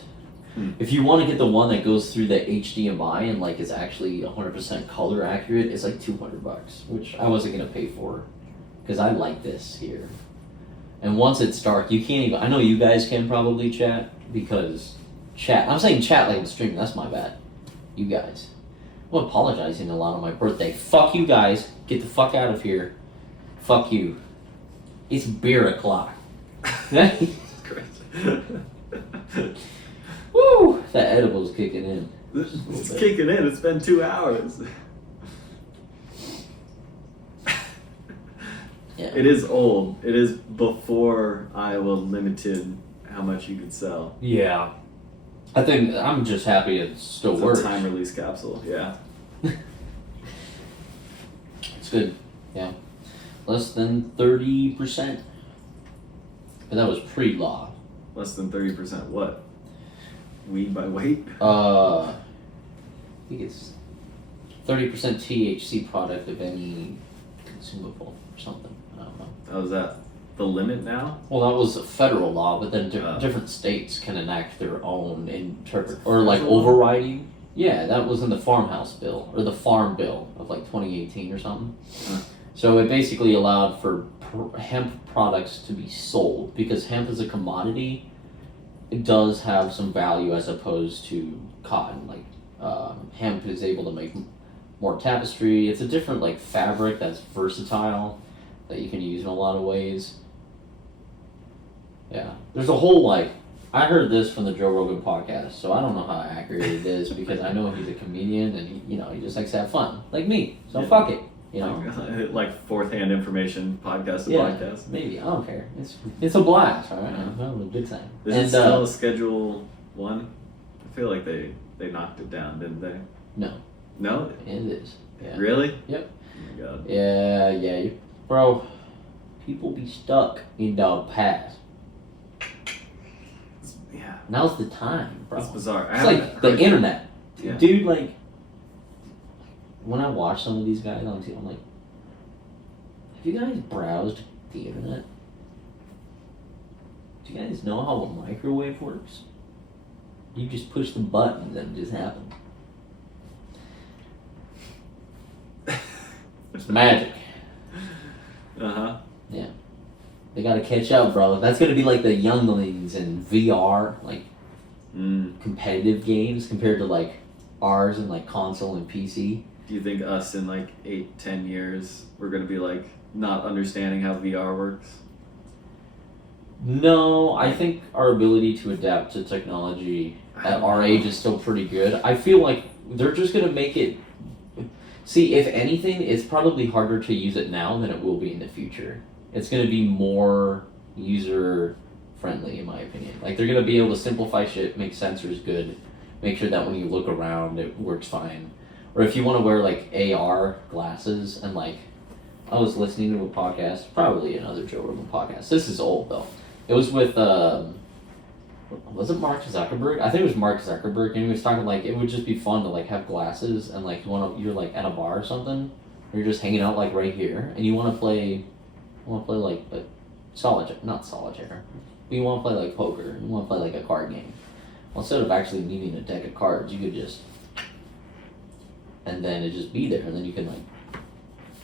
If you want to get the one that goes through the HDMI and like is actually 100% color accurate, it's like $200, which I wasn't gonna pay for, because I like this here. And once it's dark, you can't even. I know you guys can probably chat because chat. I'm saying chat like I'm streaming. That's my bad. You guys. I'm apologizing a lot on my birthday. Fuck you guys. Get the fuck out of here. Fuck you. It's beer o'clock. Great. Woo! That edible's kicking in. It's kicking in. It's been 2 hours. Yeah. It is old. It is before Iowa limited how much you could sell. Yeah. I think I'm just happy it still It's works. a time release capsule. Yeah. It's good. Yeah. Less than 30%. But that was pre-law. Less than 30% what? Weed by weight? I think it's 30% THC product of any consumable or something. I don't know. Oh, is that the limit now? Well, that was a federal law, but then Oh. different states can enact their own interpret or like Federal law? overriding. Yeah, that was in the farmhouse bill or the farm bill of like 2018 or something. Huh. So it basically allowed for hemp products to be sold because hemp is a commodity. It does have some value as opposed to cotton. Like hemp is able to make more tapestry. It's a different like fabric that's versatile that you can use in a lot of ways. Yeah, there's a whole like I heard this from the Joe Rogan podcast, so I don't know how accurate it is because I know he's a comedian and he just likes to have fun like me. So Yeah. fuck it, you know. Like fourth-hand information podcast to Yeah, podcast. maybe I don't care. It's a blast, all right. I'm having a good time. Is it still Schedule 1? I feel like they knocked it down, didn't they? No. No? It is. Yeah. Really? Yep. Oh my god. Yeah, bro. People be stuck in the past. Yeah. Now's the time, bro. That's bizarre. It's like the internet, Yeah. dude. Like when I watch some of these guys on TV, I'm like, Have you guys browsed the internet? Do you guys know how a microwave works? You just push the button and it just happens. It's magic. Uh-huh. Yeah. They gotta catch up, bro. That's gonna be like the younglings in VR, like competitive games compared to like ours and like console and PC. Do you think us in like 8-10 years we're gonna be like not understanding how VR works? No, I think our ability to adapt to technology at our age is still pretty good. I feel like they're just gonna make it. See, if anything, it's probably harder to use it now than it will be in the future. It's gonna be more user friendly, in my opinion. Like they're gonna be able to simplify shit, make sensors good, make sure that when you look around it works fine. Or if you want to wear like AR glasses and like, I was listening to a podcast, probably another Joe Rogan podcast. This is old though. It was with was it Mark Zuckerberg? I think it was Mark Zuckerberg, and he was talking like it would just be fun to like have glasses and like you're like at a bar or something, or you're just hanging out like right here, and you want to play like solitaire, not solitaire, but you want to play like poker, you want to play like a card game. Well, instead of actually needing a deck of cards, you could just, and then it just be there, and then you can like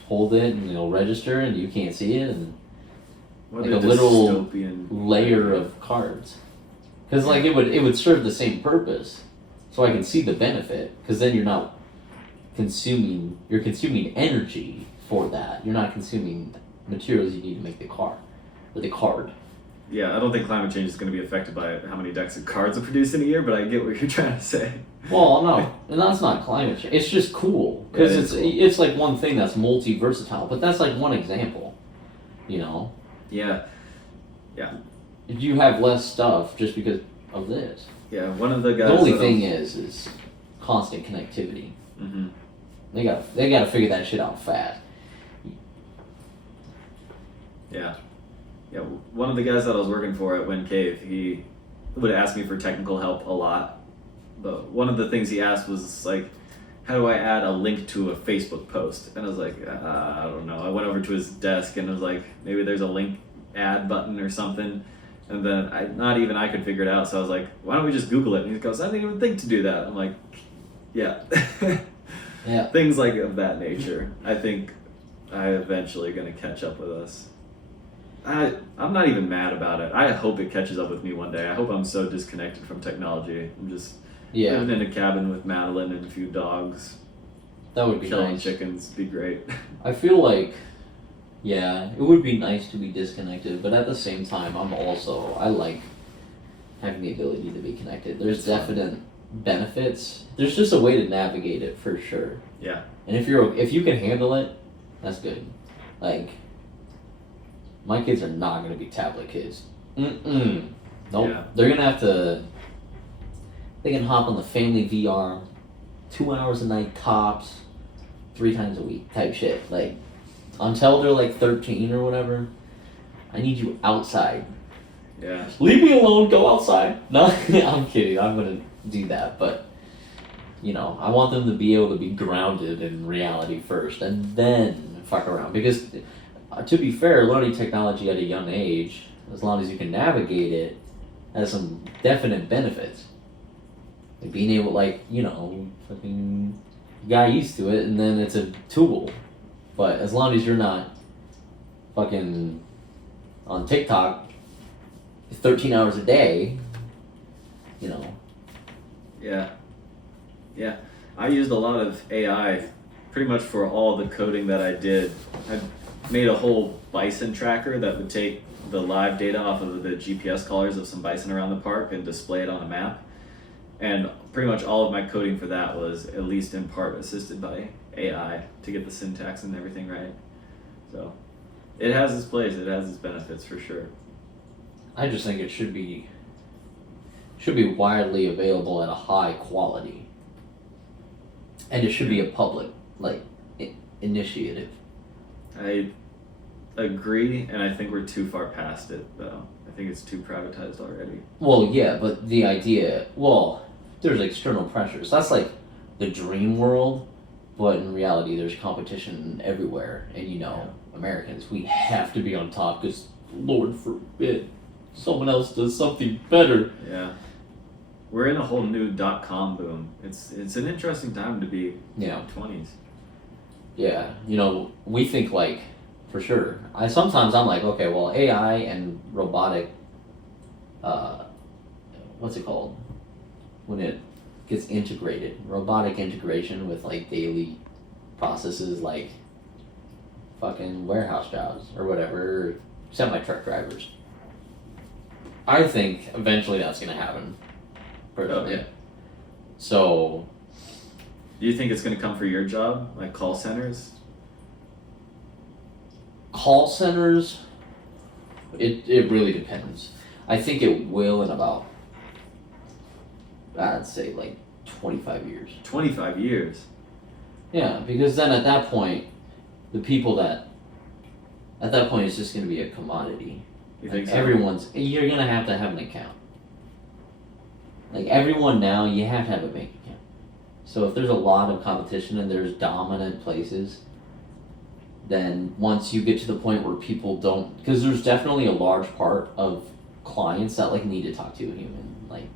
hold it and it'll register and you can't see it, and What like a a literal dystopian layer of cards. Because like it would serve the same purpose, so I can see the benefit. Because then you're consuming energy for that. You're not consuming materials you need to make the car or the card. Yeah, I don't think climate change is going to be affected by how many decks of cards are produced in a year, but I get what you're trying to say. Well, no, and that's not climate change. It's just cool because Yeah, it is it's like one thing that's multi versatile. But that's like one example, you know. Yeah. You have less stuff just because of this. Yeah, one of the guys. The only thing is constant connectivity. Mm-hmm. They gotta figure that shit out fast. Yeah. One of the guys that I was working for at Wind Cave, he would ask me for technical help a lot. But one of the things he asked was like, how do I add a link to a Facebook post? And I was like, I don't know. I went over to his desk and was like, maybe there's a link add button or something. And then not even I could figure it out. So I was like, why don't we just Google it? And he goes, I didn't even think to do that. I'm like, yeah. Yeah. Things like of that nature. I think I eventually going to catch up with us. I'm not even mad about it. I hope it catches up with me one day. I hope I'm so disconnected from technology. I'm just living in a cabin with Madeline and a few dogs. That would be killing nice. chickens. Be great. I feel like, yeah, it would be nice to be disconnected, but at the same time, I like having the ability to be connected. There's definite benefits. There's just a way to navigate it for sure. Yeah. And if you can handle it, that's good. Like, my kids are not gonna be tablet kids. Nope. Yeah. They're gonna have to. They can hop on the family VR, 2 hours a night tops, 3 times a week type shit. Like, until they're like 13 or whatever, I need you outside. Yeah. Leave me alone. Go outside. No, I'm kidding. I'm gonna do that, but you know, I want them to be able to be grounded in reality first, and then fuck around. Because to be fair, learning technology at a young age, as long as you can navigate it, has some definite benefits. Like being able, like, you know, fucking got used to it, and then it's a tool. But as long as you're not fucking on TikTok 13 hours a day, you know. Yeah. I used a lot of AI pretty much for all the coding that I did. I made a whole bison tracker that would take the live data off of the GPS collars of some bison around the park and display it on a map. And pretty much all of my coding for that was at least in part assisted by AI to get the syntax and everything right. So it has its place, it has its benefits for sure. I just think it should be widely available at a high quality. And it should be a public, like, initiative. I agree, and I think we're too far past it, though. I think it's too privatized already. Well, yeah, but the idea, there's external pressures. That's like the dream world, but in reality, there's competition everywhere, and Americans, we have to be on top because, Lord forbid, someone else does something better. Yeah. We're in a whole new .com boom. It's an interesting time to be in your 20s. Yeah, we think like, for sure. Sometimes I'm like, okay, well, AI and robotic, what's it called? When it gets integrated, robotic integration with like daily processes like fucking warehouse jobs or whatever, semi-truck drivers. I think eventually that's gonna happen. Personally. Oh, yeah. So. Do you think it's going to come for your job, like call centers? Call centers, it really depends. I think it will in about, I'd say like 25 years. 25 years? Yeah, because then at that point, it's just going to be a commodity. You like think so? You're going to have an account. Like everyone now, you have to have a bank account. So if there's a lot of competition and there's dominant places, then once you get to the point where people don't, because there's definitely a large part of clients that like need to talk to a human, like,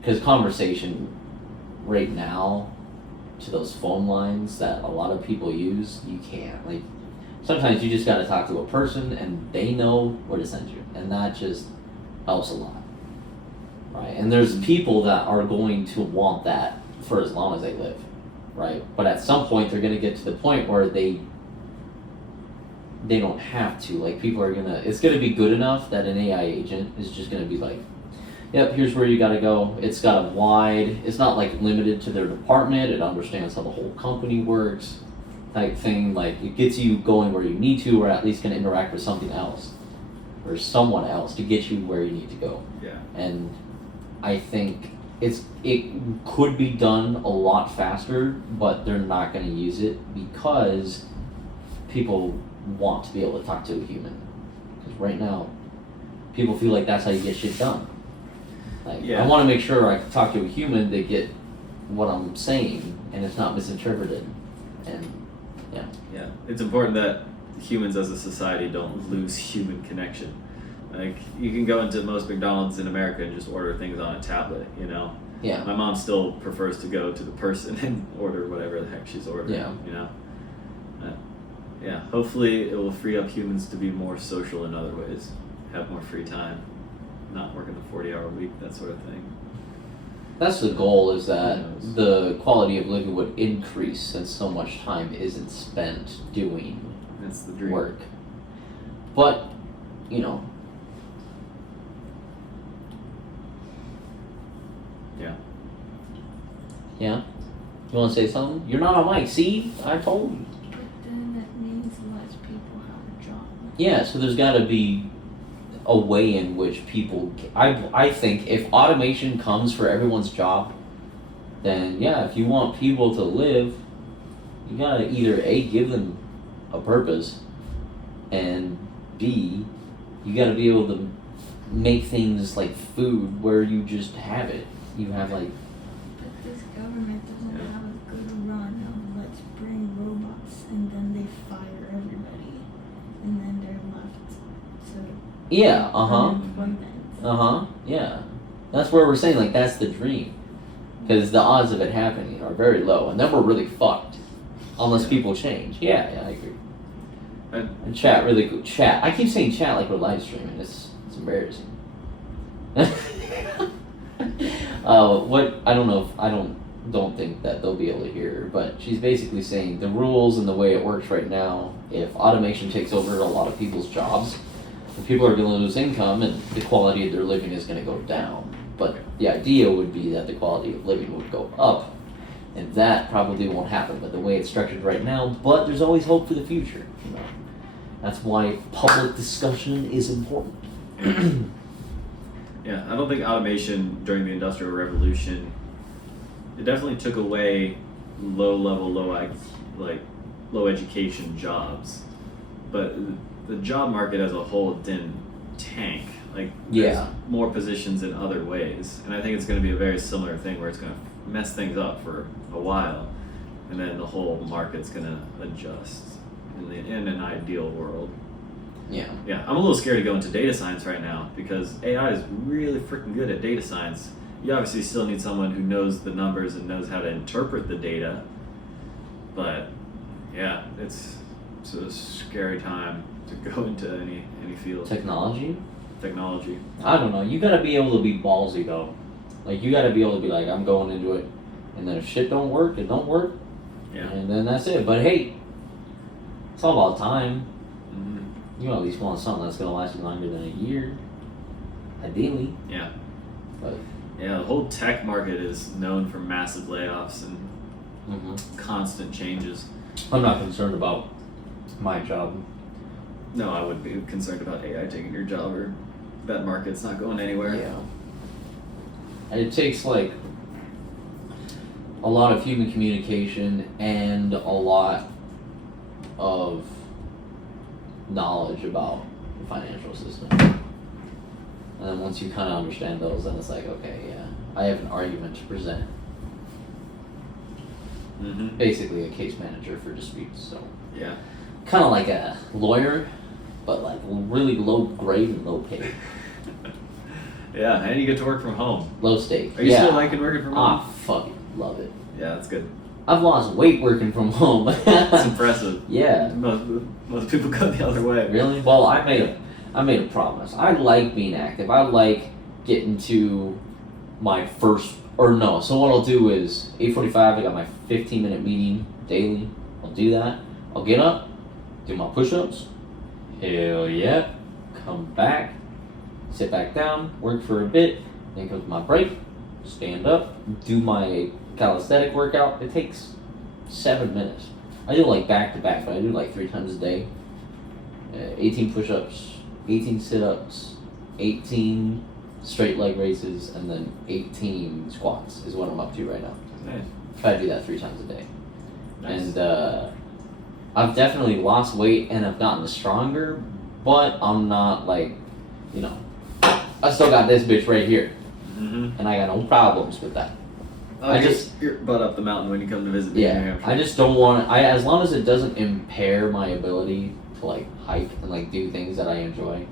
because conversation right now to those phone lines that a lot of people use, you can't, like, sometimes you just got to talk to a person and they know where to send you, and that just helps a lot, right? And there's people that are going to want that for as long as they live, right? But at some point they're going to get to the point where they don't have to, like, people are it's going to be good enough that an AI agent is just going to be like, yep, here's where you got to go. It's got a it's not like limited to their department, it understands how the whole company works type thing, like it gets you going where you need to, or at least going to interact with something else or someone else to get you where you need to go. Yeah. And I think it could be done a lot faster, but they're not going to use it because people want to be able to talk to a human. Because right now, people feel like that's how you get shit done. Like, I want to make sure I can talk to a human to get what I'm saying, and it's not misinterpreted. And yeah, it's important that humans as a society don't lose human connection. Like, you can go into most McDonald's in America and just order things on a tablet, Yeah. My mom still prefers to go to the person and order whatever the heck she's ordering, Yeah, hopefully it will free up humans to be more social in other ways, have more free time, not working a 40-hour week, that sort of thing. That's the goal, is that the quality of living would increase since so much time isn't spent doing That's the dream. work. But, Yeah? You want to say something? You're not on mic. See? I told you. But then that means less people have a job. Yeah, so there's got to be a way in which people... I think if automation comes for everyone's job, then yeah, if you want people to live, you got to either A, give them a purpose, and B, you got to be able to make things like food where you just have it. You have like... But this government doesn't have a good run of let's bring robots and then they fire everybody and then they're left to Yeah, unemployment. Yeah. That's where we're saying, like, that's the dream. Because the odds of it happening are very low, and then we're really fucked. Unless people change. Yeah, I agree. And chat, really good. Chat. I keep saying chat like we're live streaming. It's embarrassing. What, I don't know if, I don't think that they'll be able to hear her, but she's basically saying the rules and the way it works right now, if automation takes over a lot of people's jobs, people are going to lose income and the quality of their living is going to go down. But the idea would be that the quality of living would go up, and that probably won't happen. But the way it's structured right now, but there's always hope for the future. That's why public discussion is important. Yeah, I don't think automation during the Industrial Revolution, it definitely took away low education jobs, but the job market as a whole didn't tank. Like, there's more positions in other ways, and I think it's going to be a very similar thing where it's going to mess things up for a while. and then the whole market's gonna adjust in an ideal world. Yeah. Yeah, I'm a little scared to go into data science right now because AI is really freaking good at data science. You obviously still need someone who knows the numbers and knows how to interpret the data. But yeah, it's a scary time to go into any field. Technology? Technology. I don't know. You gotta be able to be ballsy though. Like you gotta be able to be like, I'm going into it, and then if shit don't work, it don't work. Yeah. And then that's it. But hey, it's all about time. Mm-hmm. You at least want something that's gonna last you longer than a year, ideally. Yeah. But Yeah, the whole tech market is known for massive layoffs and mhm. constant changes. I'm not concerned about my job. No, I wouldn't be concerned about AI taking your job or that market's not going anywhere. Yeah. It takes like a lot of human communication and a lot of knowledge about the financial system. And then once you kind of understand those, then it's like, okay, yeah, I have an argument to present. Mm-hmm. Basically, a case manager for disputes. So Yeah. kind of like a lawyer, but like really low grade and low pay, Yeah, and you get to work from home. low stake. Are you yeah. still liking working from home? Ah, fucking love it. Yeah, that's good. I've lost weight working from home. That's impressive. Yeah. Most people go the other way. Really? Well, I made a promise. I like being active. I like getting to my first, or no. So what I'll do is 8:45. I got my 15-minute meeting daily. I'll do that. I'll get up, do my push-ups. Hell yeah. Come back, sit back down, work for a bit. Then comes my break. Stand up, do my calisthenic workout. It takes 7 minutes. I do like back to back, but I do like 3 times a day. 18 push-ups, 18 sit-ups, 18 straight leg raises, and then 18 squats is what I'm up to right now. Nice. Try to do that 3 times a day. Nice. And I've definitely lost weight and I've gotten stronger, but I'm not like, you know, I still got this bitch right here, Mm-hmm. and I got no problems with that. I just- your butt up the mountain when you come to visit me in New Yeah, Hampshire. I just don't want. As long as it doesn't impair my ability to like hike and like do things that I enjoy.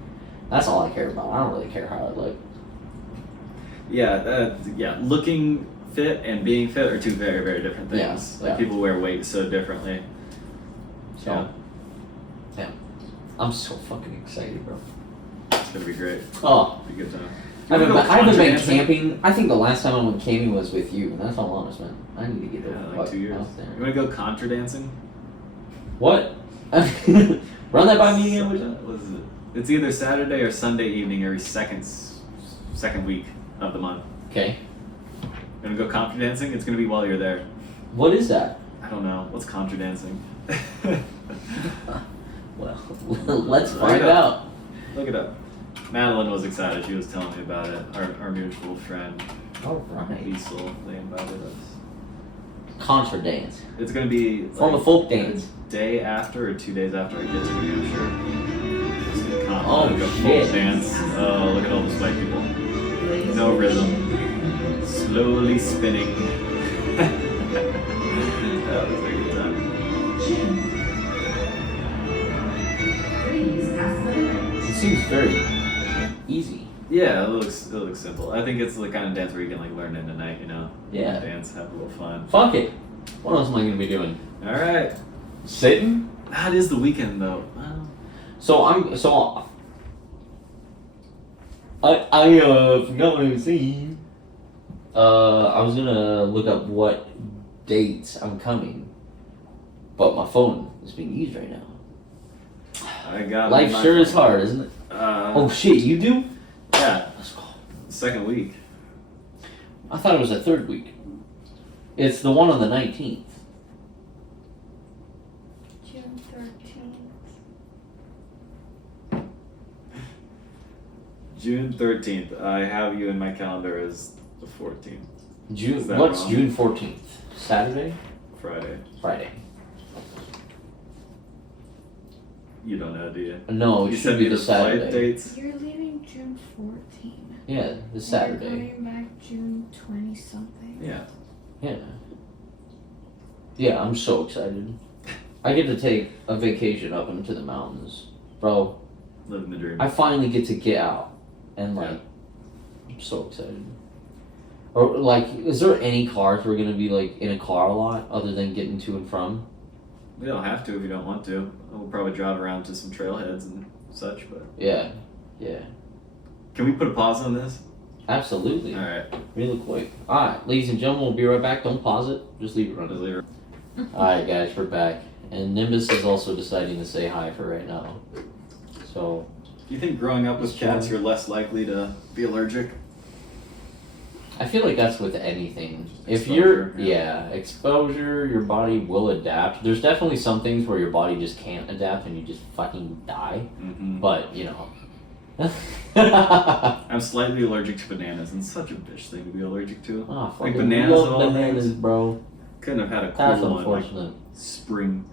That's all I care about. I don't really care how I look. Yeah, looking fit and being fit are two very, very different Yeah, things. yeah. People wear weight so differently. So, yeah, I'm so fucking excited, bro. It's gonna be great. Oh, It'll be a good time. I haven't been dancing? camping. I think the last time I went camping was with you, and that's all honest, man. I need to get the Yeah, fuck like 2 years. out there. You wanna go contra dancing? What? Run that by me again. What is it? It's either Saturday or Sunday evening every second week of the month. Okay. You wanna go contra dancing? It's gonna be while you're there. What is that? I don't know. What's contra dancing? Well, let's Look find it up. out. Look it up. Madeline was excited. She was telling me about it. Our mutual friend, All right. Liesel, they invited us. Contra dance. It's gonna be Form of folk dance. a day after or 2 days after I get to New Hampshire. Oh, Go shit. folk dance. Oh, look at all those white people. No rhythm. Slowly spinning. That was a good time. It seems very easy. Yeah, it looks simple. I think it's the kind of dance where you can like learn in the night, you know. Yeah. Dance, have a little fun. Fuck it. What else am I gonna be doing? All right. Sitting? That is the weekend though. Well, I forgot what I was saying. I was gonna look up what dates I'm coming, but my phone is being used right now. I got Life my sure is phone. hard, isn't it? Oh shit, you do? Yeah, Let's go. second week. I thought it was the 3rd week. It's the one on the 19th. June 13th. June 13th. I have you in my calendar as the 14th. June. Is that What's wrong? June 14th? Saturday? Friday. Friday. You don't know, do you? No, it You should sent be me the the flight Saturday. dates. You're leaving June 14th. Yeah, the You're Saturday. coming back June 20 something. Yeah. Yeah. Yeah, I'm so excited. I get to take a vacation up into the mountains, bro. Living the dream. I finally get to get out, and like, I'm so excited. Or like, is there any cars we're gonna be like in a car a lot other than getting to and from? We don't have to if you don't want to. We'll probably drive around to some trailheads and such, but. Yeah. Can we put a pause on this? Absolutely. Alright. Really quick. Alright, ladies and gentlemen, we'll be right back. Don't pause it. Just leave it running. Just leave it. Alright, guys, we're back. And Nimbus is also deciding to say hi for right now. So. Do you think growing up with cats, you're less likely to be allergic? I feel like that's with anything. If Exposure, you're, exposure, your body will adapt. There's definitely some things where your body just can't adapt and you just fucking die. Mm-hmm. But, you know. I'm slightly allergic to bananas, and it's such a bitch thing to be allergic to. Oh, Like fucking bananas love of all bananas, things. bro. Couldn't have had a cool That's one. Like unfortunate. spring.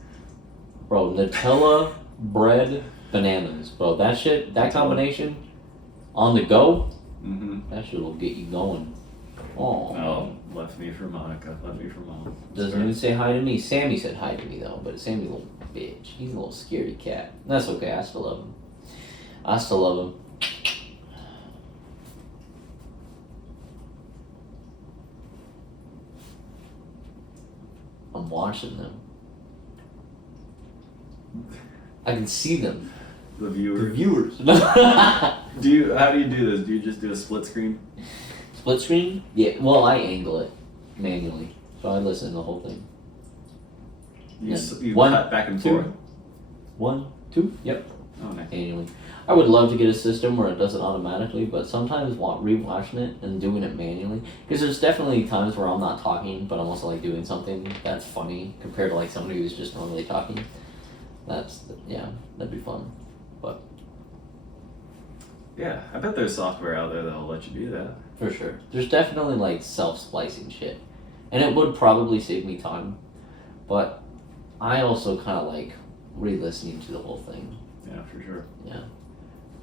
Bro, Nutella, bread, bananas. Bro, that shit, that combination, on the go, Mm-hmm. that shit will get you going. Oh. Oh, left me for Monica. Left me for Mom. Doesn't even say hi to me. Sammy said hi to me though, but Sammy's a little bitch. He's a little scaredy cat. That's okay, I still love him. I still love him. I'm watching them. I can see them. The The viewer. viewers. How do you do this? Do you just do a split screen? Split screen? Yeah, well, I angle it manually. So I listen to the whole thing. You, Yeah. you One, cut back and two. forth. 1, 2, yep, Oh, nice. annually. I would love to get a system where it does it automatically, but sometimes rewatching it and doing it manually, because there's definitely times where I'm not talking, but I'm also like doing something that's funny compared to like somebody who's just normally talking. That'd be fun. Yeah, I bet there's software out there that'll let you do that. For sure. There's definitely like self-splicing shit. And it would probably save me time. But I also kind of like re-listening to the whole thing. Yeah, for sure. It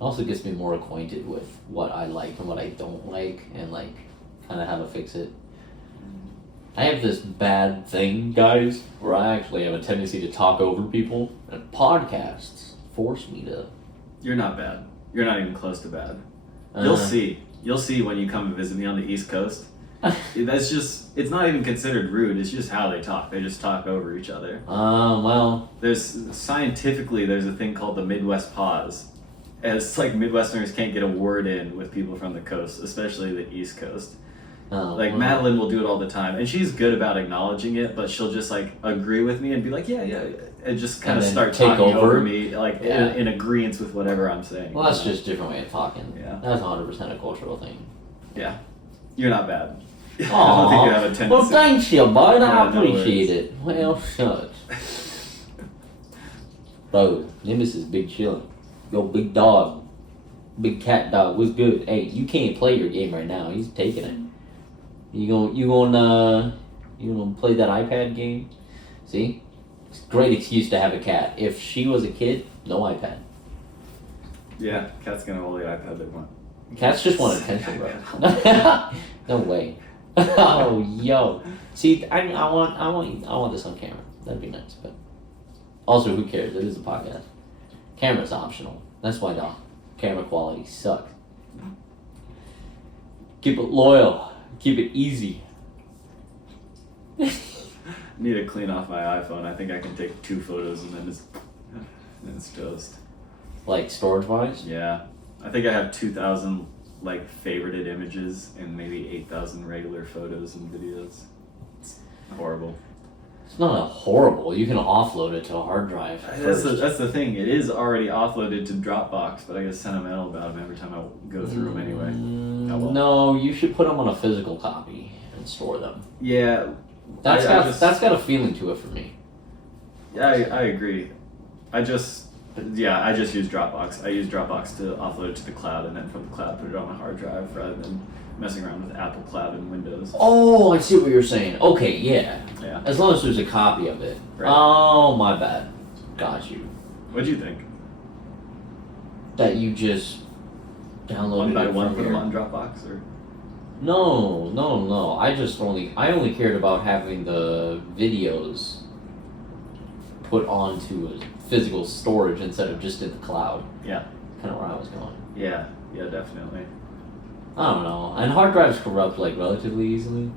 also gets me more acquainted with what I like and what I don't like and like kind of how to fix it. I have this bad thing, guys, where I actually have a tendency to talk over people. And podcasts force me to. You're not bad. You're not even close to bad. You'll see. You'll see when you come and visit me on the East Coast. That's just, it's not even considered rude. It's just how they talk. They just talk over each other. Well. Scientifically, there's a thing called the Midwest pause. And it's like Midwesterners can't get a word in with people from the coast, especially the East Coast. Like Madeline will do it all the time, and she's good about acknowledging it, but she'll just like agree with me and be like, yeah, and just kind of start take talking over over me, like Yeah. in agreement with whatever I'm saying. Well, that's just a different way of talking. Yeah. That's 100% a cultural thing. Yeah, you're not bad. I don't think Aw. you have a tendency. Well, thanks you, bud. Yeah, I no appreciate worries. it. Well, shucks. Bro, Nimbus is big chillin'. Yo, big dog. Big cat dog. What's good? Hey, you can't play your game right now. He's taking it. You gonna play that iPad game? See? It's a great excuse to have a cat. If she was a kid, no iPad. Yeah, cat's gonna hold the iPad they want. Cats just want attention, bro. No way. Oh, yo. See, I want this on camera. That'd be nice, but also, who cares? It is a podcast. Camera's optional. That's why the camera quality sucks. Keep it loyal. Keep it easy. Need to clean off my iPhone. I think I can take 2 photos and then it's toast. Like storage wise? Yeah, I think I have 2,000 like favorited images and maybe 8,000 regular photos and videos. It's horrible. It's not horrible. You can offload it to a hard drive. That's First. the thing. It is already offloaded to Dropbox, but I get sentimental about them every time I go through them anyway. Oh, well. No, you should put them on a physical copy and store them. Yeah, That's got a feeling to it for me. Yeah, I agree. I just use Dropbox. I use Dropbox to offload it to the cloud, and then from the cloud put it on my hard drive rather than messing around with Apple Cloud and Windows. Oh, I see what you're saying. Okay, yeah. Yeah. As long as there's a copy of it. Right. Oh, my bad. Got you. What'd you think? That you just downloaded One by it one, from put them here. on Dropbox, or No. I only cared about having the videos put onto a physical storage instead of just in the cloud. Yeah. Kind of where I was going. Yeah, definitely. I don't know. And hard drives corrupt like relatively easily.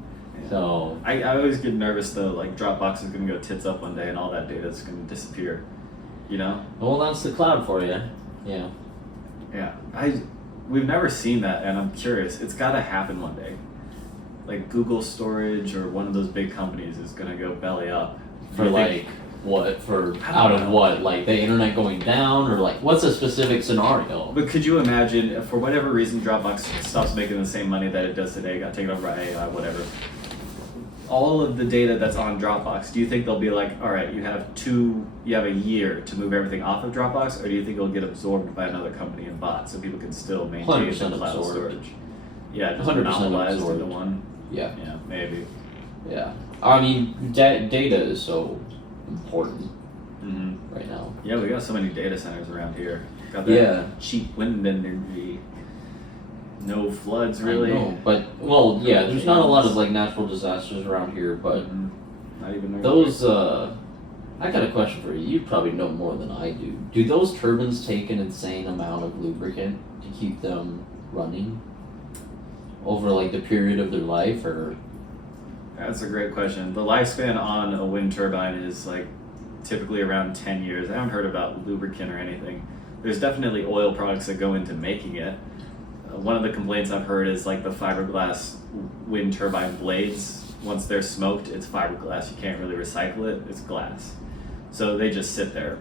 Yeah. So I always get nervous though, like Dropbox is gonna go tits up one day and all that data is gonna disappear. You know? well, that's the cloud for you. Yeah. Yeah. We've never seen that, and I'm curious. It's got to happen one day. Like Google storage or one of those big companies is gonna go belly up. For You like think- what? For I don't out of know. what? Like the internet going down, or like what's a specific scenario? But could you imagine, if for whatever reason Dropbox stops making the same money that it does today, got taken over by AI, whatever. All of the data that's on Dropbox, do you think they'll be like, all right, you have a year to move everything off of Dropbox, or do you think it'll get absorbed by another company and bought so people can still maintain 100% the cloud absorbed. storage? Yeah, just 100% monopolized absorbed. into one. Yeah. Yeah, maybe. Yeah. I mean, data is so important Mm-hmm. right now. Yeah, we got so many data centers around here. Got that Yeah. cheap wind energy. No floods, I really. know, but well, yeah. There's not a lot of like natural disasters around here, but Mhm. Not even those. I got a question for you. You probably know more than I do. Do those turbines take an insane amount of lubricant to keep them running over like the period of their life, or? That's a great question. The lifespan on a wind turbine is like typically around 10 years. I haven't heard about lubricant or anything. There's definitely oil products that go into making it. One of the complaints I've heard is like the fiberglass wind turbine blades. Once they're smoked, it's fiberglass. You can't really recycle it. It's glass. So they just sit there.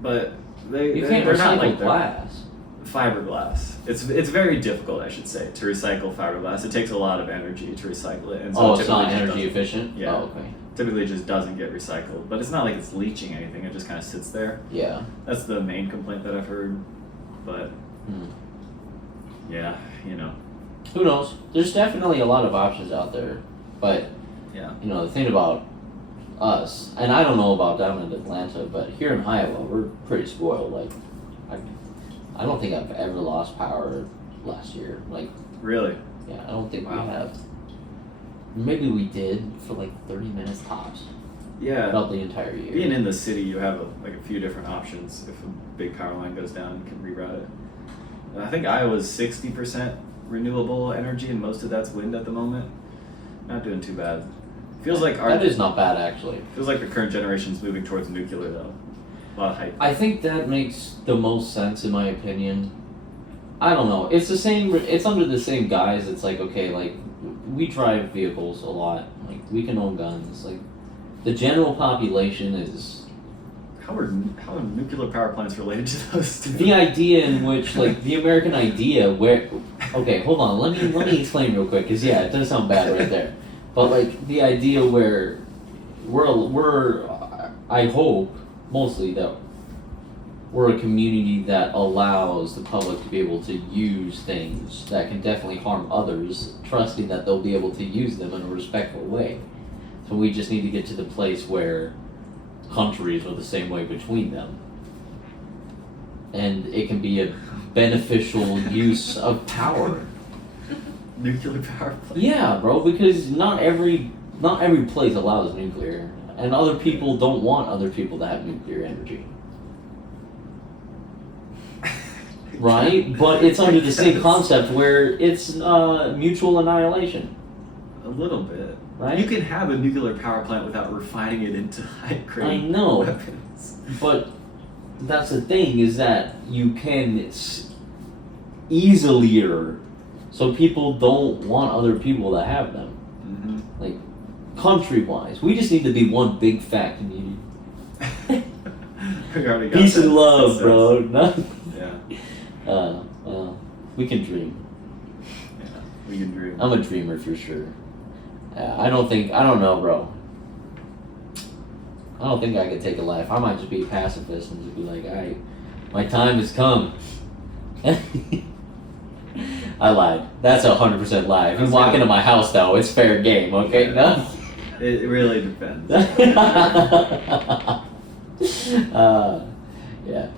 But You can't they're not recycle like glass. fiberglass. It's very difficult, I should say, to recycle fiberglass. It takes a lot of energy to recycle it, and so Oh, it's not typically just energy doesn't- efficient. Yeah. Oh, okay. Typically, it just doesn't get recycled. But it's not like it's leaching anything. It just kind of sits there. Yeah. That's the main complaint that I've heard. But Hmm. yeah, Who knows? There's definitely a lot of options out there, but yeah. the thing about us, and I don't know about down in Atlanta, but here in Iowa, we're pretty spoiled. Like, I don't think I've ever lost power last year. Like, Really? yeah, I don't think Wow. we have. Maybe we did for like 30 minutes tops Yeah. throughout the entire year. Being in the city, you have a few different options. If a big power line goes down, you can reroute it. And I think Iowa's 60% renewable energy, and most of that's wind at the moment. Not doing too bad. Feels like that is not bad, actually. Feels like the current generation's moving towards nuclear, though. A lot of hype. I think that makes the most sense in my opinion. I don't know. It's the same. It's under the same guise. It's like, okay, like we drive vehicles a lot. Like we can own guns. Like the general population is How are nuclear power plants related to those two? the idea in which like the American idea where. Okay, hold on. Let me explain real quick. Cause yeah, it does sound bad right there. But like the idea where we're I hope mostly that we're a community that allows the public to be able to use things that can definitely harm others, trusting that they'll be able to use them in a respectful way. So we just need to get to the place where countries are the same way between them. And it can be a beneficial use of power. Nuclear power plant. Yeah, bro, because not every place allows nuclear, and other people don't want other people to have nuclear energy. Right? But it's under the same concept where it's mutual annihilation. A little bit. Right? You can have a nuclear power plant without refining it into high-grade I know. weapons. But that's the thing, is that you can easilier, so people don't want other people to have them. Mm-hmm. Like, country-wise. We just need to be one big fat community. We already got Peace that. and love, That bro. sense. No. Yeah. Well, we can dream. Yeah. We can dream. I'm a dreamer for sure. I don't know, bro. I don't think I could take a life. I might just be a pacifist and just be like, alright, my time has come. I lied. That's 100% lie. If you walk into my house, though, it's fair game, okay? No? It really depends. Yeah.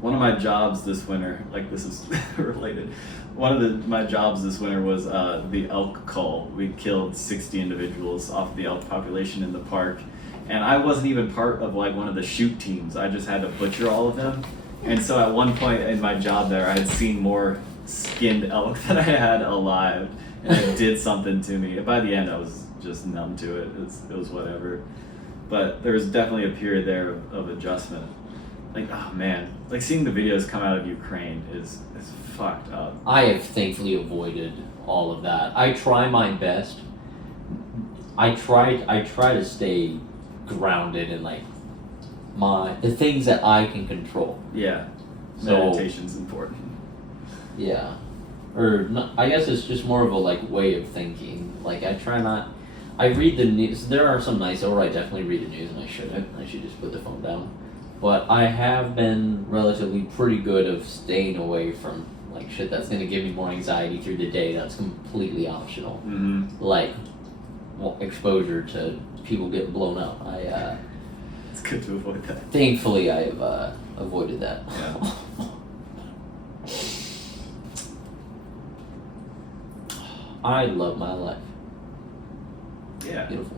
One of my jobs this winter, like this is related, One of my jobs this winter was the elk cull. We killed 60 individuals off of the elk population in the park, and I wasn't even part of like one of the shoot teams. I just had to butcher all of them. And so at one point in my job there, I had seen more skinned elk than I had alive, and it did something to me. By the end, I was just numb to it. It was whatever. But there was definitely a period there of adjustment. Like, oh man, like seeing the videos come out of Ukraine is fucked up. I have thankfully avoided all of that. I try my best. I try to stay grounded in like the things that I can control. Yeah, So- meditation's important. Yeah, or not, I guess it's just more of a like way of thinking. Like I try not. I read the news. There are some nights where I definitely read the news, and I shouldn't. I should just put the phone down. But I have been relatively pretty good of staying away from like shit that's gonna give me more anxiety through the day. That's completely optional. Mm-hmm. Like exposure to people getting blown up. It's good to avoid that. Thankfully I have avoided that. Yeah. I love my life. Yeah, Beautiful.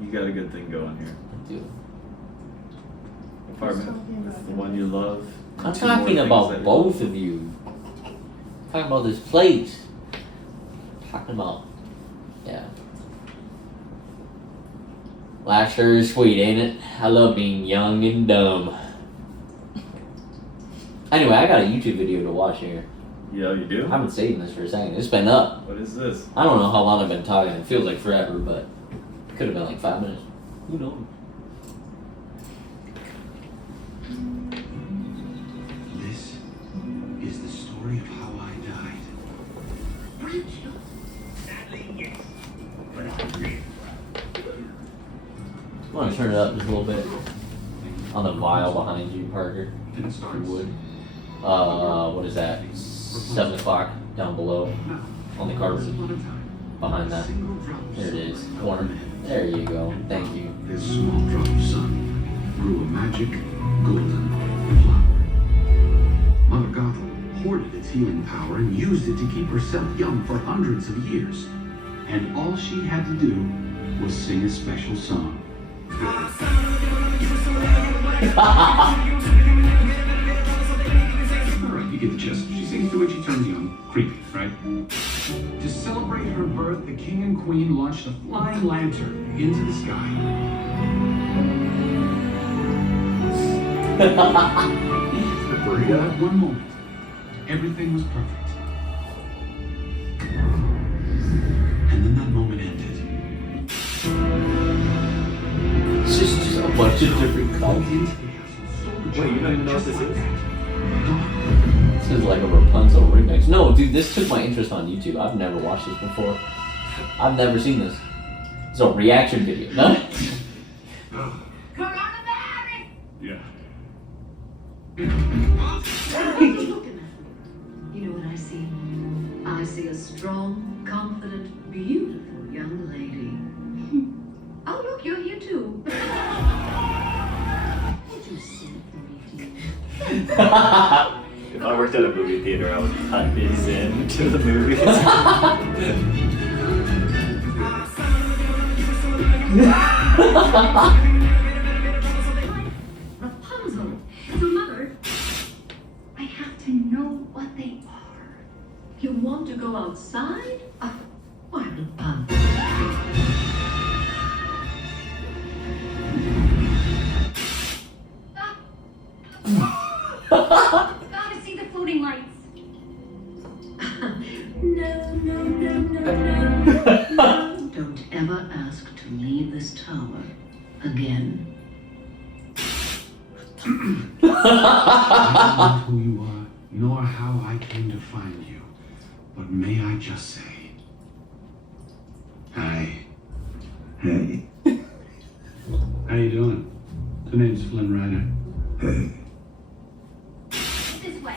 you got a good thing going here. I do. Apartment, the one you love. I'm two more talking things about that you both love. of you. I'm talking about this place. I'm talking about, yeah. Life sure is sweet, ain't it? I love being young and dumb. Anyway, I got a YouTube video to watch here. Yeah, you do? I've been saving this for a second. It's been up. What is this? I don't know how long I've been talking. It feels like forever, but it could have been like 5 minutes. Who knows? This is the story of how I died. Were you killed? Sadly, yes. But I'm real. I want to turn it up just a little bit on the vial behind you, Parker. And it If you starts. would. What is that? 7 o'clock down below Now, on the carpet once upon a time, behind a that. single drop of There it is. sun Corner. There you go. Thank you. This small drop of sun grew a magic golden flower. Mother Gothel hoarded its healing power and used it to keep herself young for hundreds of years. And all she had to do was sing a special song. Alright, you get the gist. She sings to when she turns young. Creepy, right? To celebrate her birth, the king and queen launched a flying lantern into the sky. For that one moment, everything was perfect. And then that moment ended. It's just a bunch of different colors. Into the castle, Wait, you don't even know what this is? This is like a Rapunzel remix. No, dude, this took my interest on YouTube. I've never watched this before. I've never seen this. It's a reaction video. No? Coronavirus! Yeah. You know what I see? I see a strong, confident, beautiful young lady. Oh, look, you're here too. What you said for me, dear? If I worked at a movie theater, I would cut these in to the movies. Rapunzel. So, Mother, I have to know what they are. You want to go outside? Why, Rapunzel? Gotta see the floating lights. No, no, no, no, no. No, don't ever ask to leave this tower again. I don't know who you are, nor how I came to find you, but may I just say, hi. Hey. How you doing? The name's Flynn Rider. Hey. This way.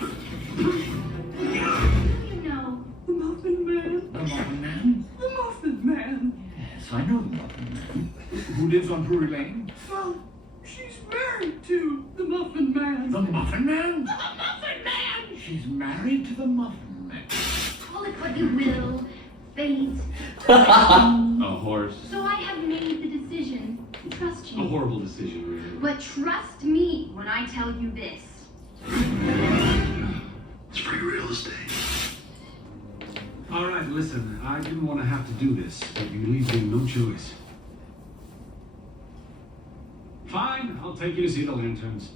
You know, The Muffin Man. the Muffin Man? The Muffin Man. Yes, I know the Muffin Man. Who lives on Drury Lane? Well, she's married to the Muffin Man. The Muffin Man? The Muffin Man! She's married to the Muffin Man. Call it what you will. Fate. A horse. So I have made the decision to trust A you. horrible decision, really. But trust me when I tell you this. It's free real estate. All right, listen. I didn't want to have to do this, but you leave me no choice. Fine, I'll take you to see the lanterns.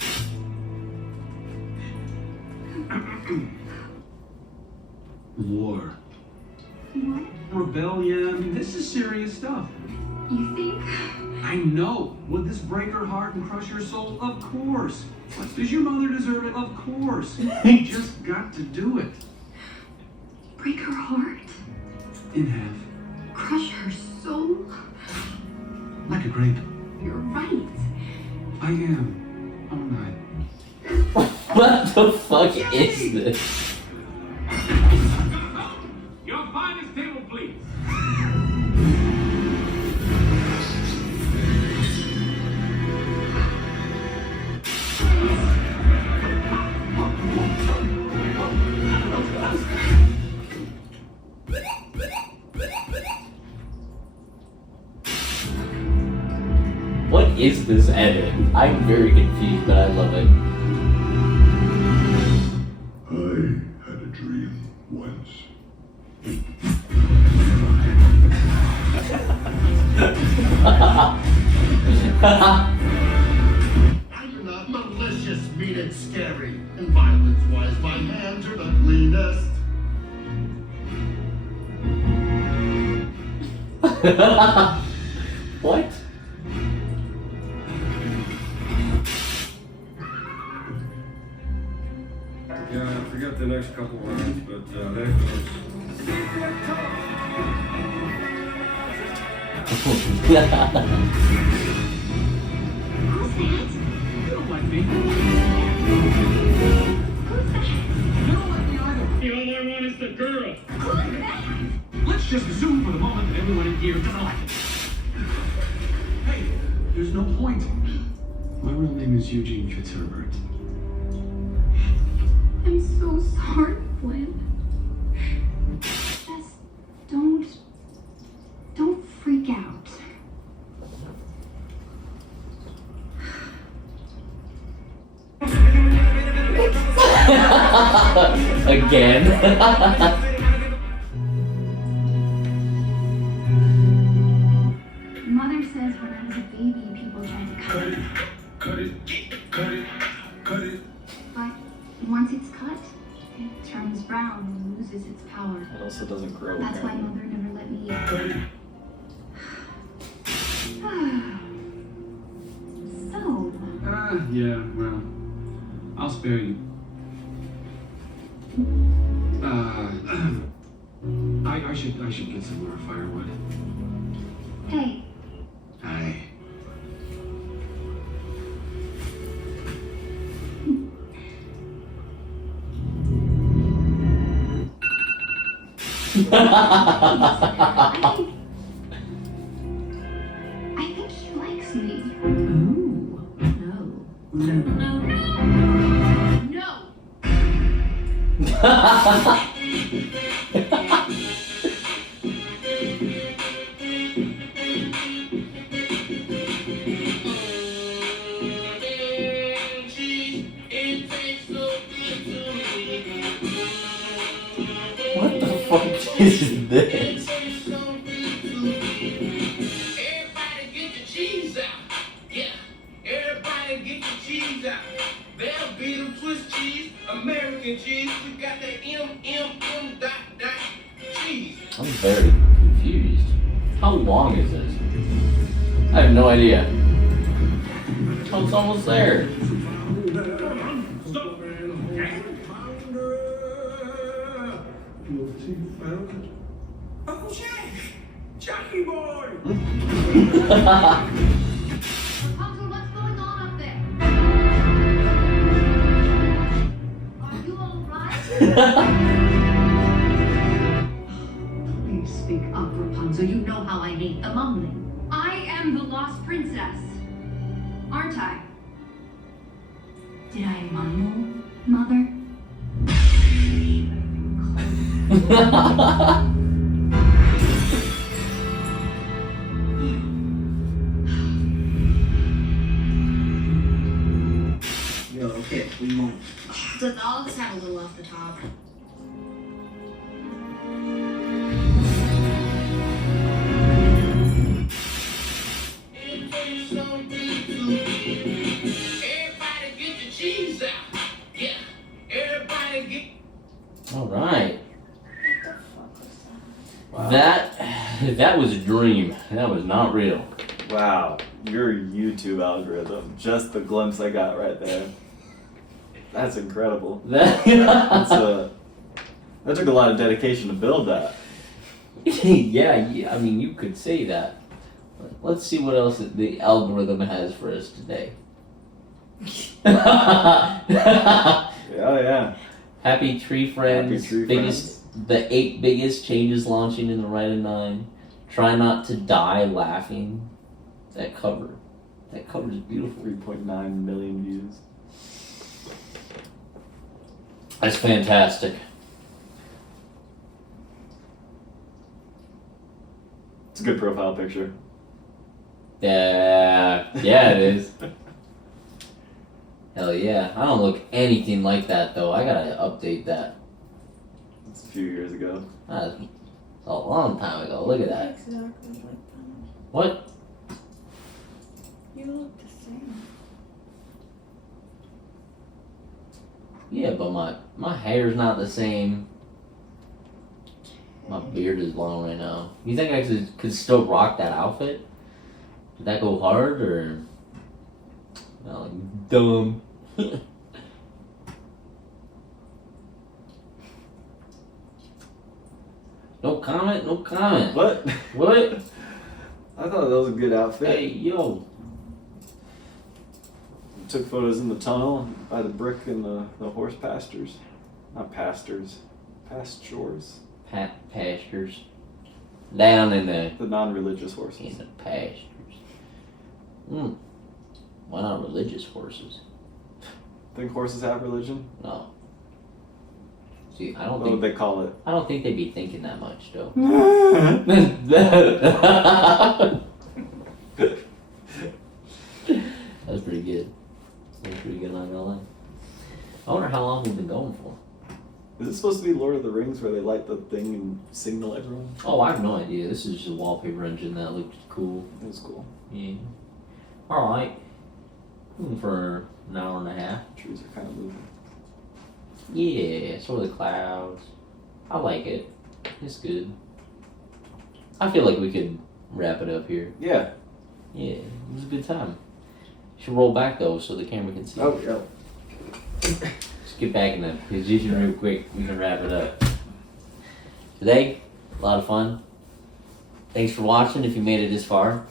War. What? Rebellion. This is serious stuff. You think? I know. Would this break her heart and crush her soul? Of course. Does your mother deserve it? Of course. You just got to do it. Break her heart? In half. Crush her soul? Like a grape. You're right. I am. Aren't I? What the fuck is this? Your finest table, please. What is this edit? I'm very confused, but I love it. I had a dream once. I'm not malicious, mean and scary. And violence-wise, my hands are the cleanest. What? Yeah, I forget the next couple rounds, but there it goes. Who's that? You don't like me. Who's that? You don't like me either. The only one is the girl. Who's that? Let's just assume for the moment that everyone in here doesn't like it. Hey, there's no point. My real name is Eugene Fitzherbert. I'm so sorry, Flynn. Just don't freak out. Again. Mother says when I was a baby, people tried to cut it. Cut it. Cut it. Cut it. But once it's cut, it turns brown and loses its power. It also doesn't grow. That's why apparently. Mother never let me eat. Cut it. So, Yeah, well, I'll spare you. I should get some more firewood. hey, Aye. I think he likes me. No. What the fuck is this? Everybody get the cheese out. Yeah, everybody get the cheese out. They'll beat them Swiss cheese, American cheese. We got that cheese. I'm very confused. How long is this? I have no idea. Oh, it's almost there. Stop. Uncle Jack, Johnny boy. Rapunzel, what's going on up there? Are you alright? Please speak up, Rapunzel. You know how I hate the mumbling. I am the lost princess, aren't I? Did I mumble, Mother? Yo, okay, we won't. The dogs had a little off the top. Everybody get the cheese out. Yeah. Everybody get. All right. What the fuck was That was a dream. That was not real. Wow, your YouTube algorithm. Just the glimpse I got right there. That's incredible. That That took a lot of dedication to build that. yeah, I mean, you could say that. Let's see what else the algorithm has for us today. Yeah. Happy Tree Friends. Happy Tree The 8 biggest changes launching in the right of 9. Try not to die laughing. That cover is beautiful. 3.9 million views. That's fantastic. It's a good profile picture. Yeah, it is. Hell yeah. I don't look anything like that though. I gotta update that. It's a few years ago. That's a long time ago. Look at that. exactly like that? What? You look the same. Yeah, but my hair's not the same. My beard is long right now. You think I could still rock that outfit? Did that go hard or no, like, dumb? No comment. What? What? I thought that was a good outfit. Hey, yo. Took photos in the tunnel by the brick and the horse pastures. Not pastures. Pastures. Pastures. Down in the non-religious horses. pastures. Why not religious horses? Think horses have religion? No. See, I don't What would think they call it? I don't think they'd be thinking that much though. That was pretty good. Not gonna lie. I wonder how long we've been going for. Is it supposed to be Lord of the Rings where they light the thing and signal everyone? Oh, I have no idea. This is just a wallpaper engine that looked cool. It was cool. Yeah. Alright. For an hour and a half. Trees are kind of moving. Yeah, so are the clouds. I like it. It's good. I feel like we could wrap it up here. Yeah. Yeah, it was a good time. Should roll back though so the camera can see. Oh, yeah. Just get back in the position real quick. We can wrap it up. Today, a lot of fun. Thanks for watching if you made it this far.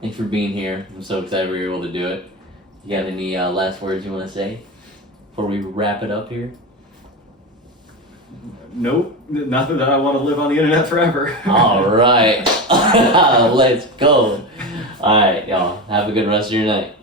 Thanks for being here. I'm so excited we were able to do it. You got any last words you want to say before we wrap it up here? Nope. Nothing that I want to live on the internet forever. All right. Let's go. All right, y'all. Have a good rest of your night.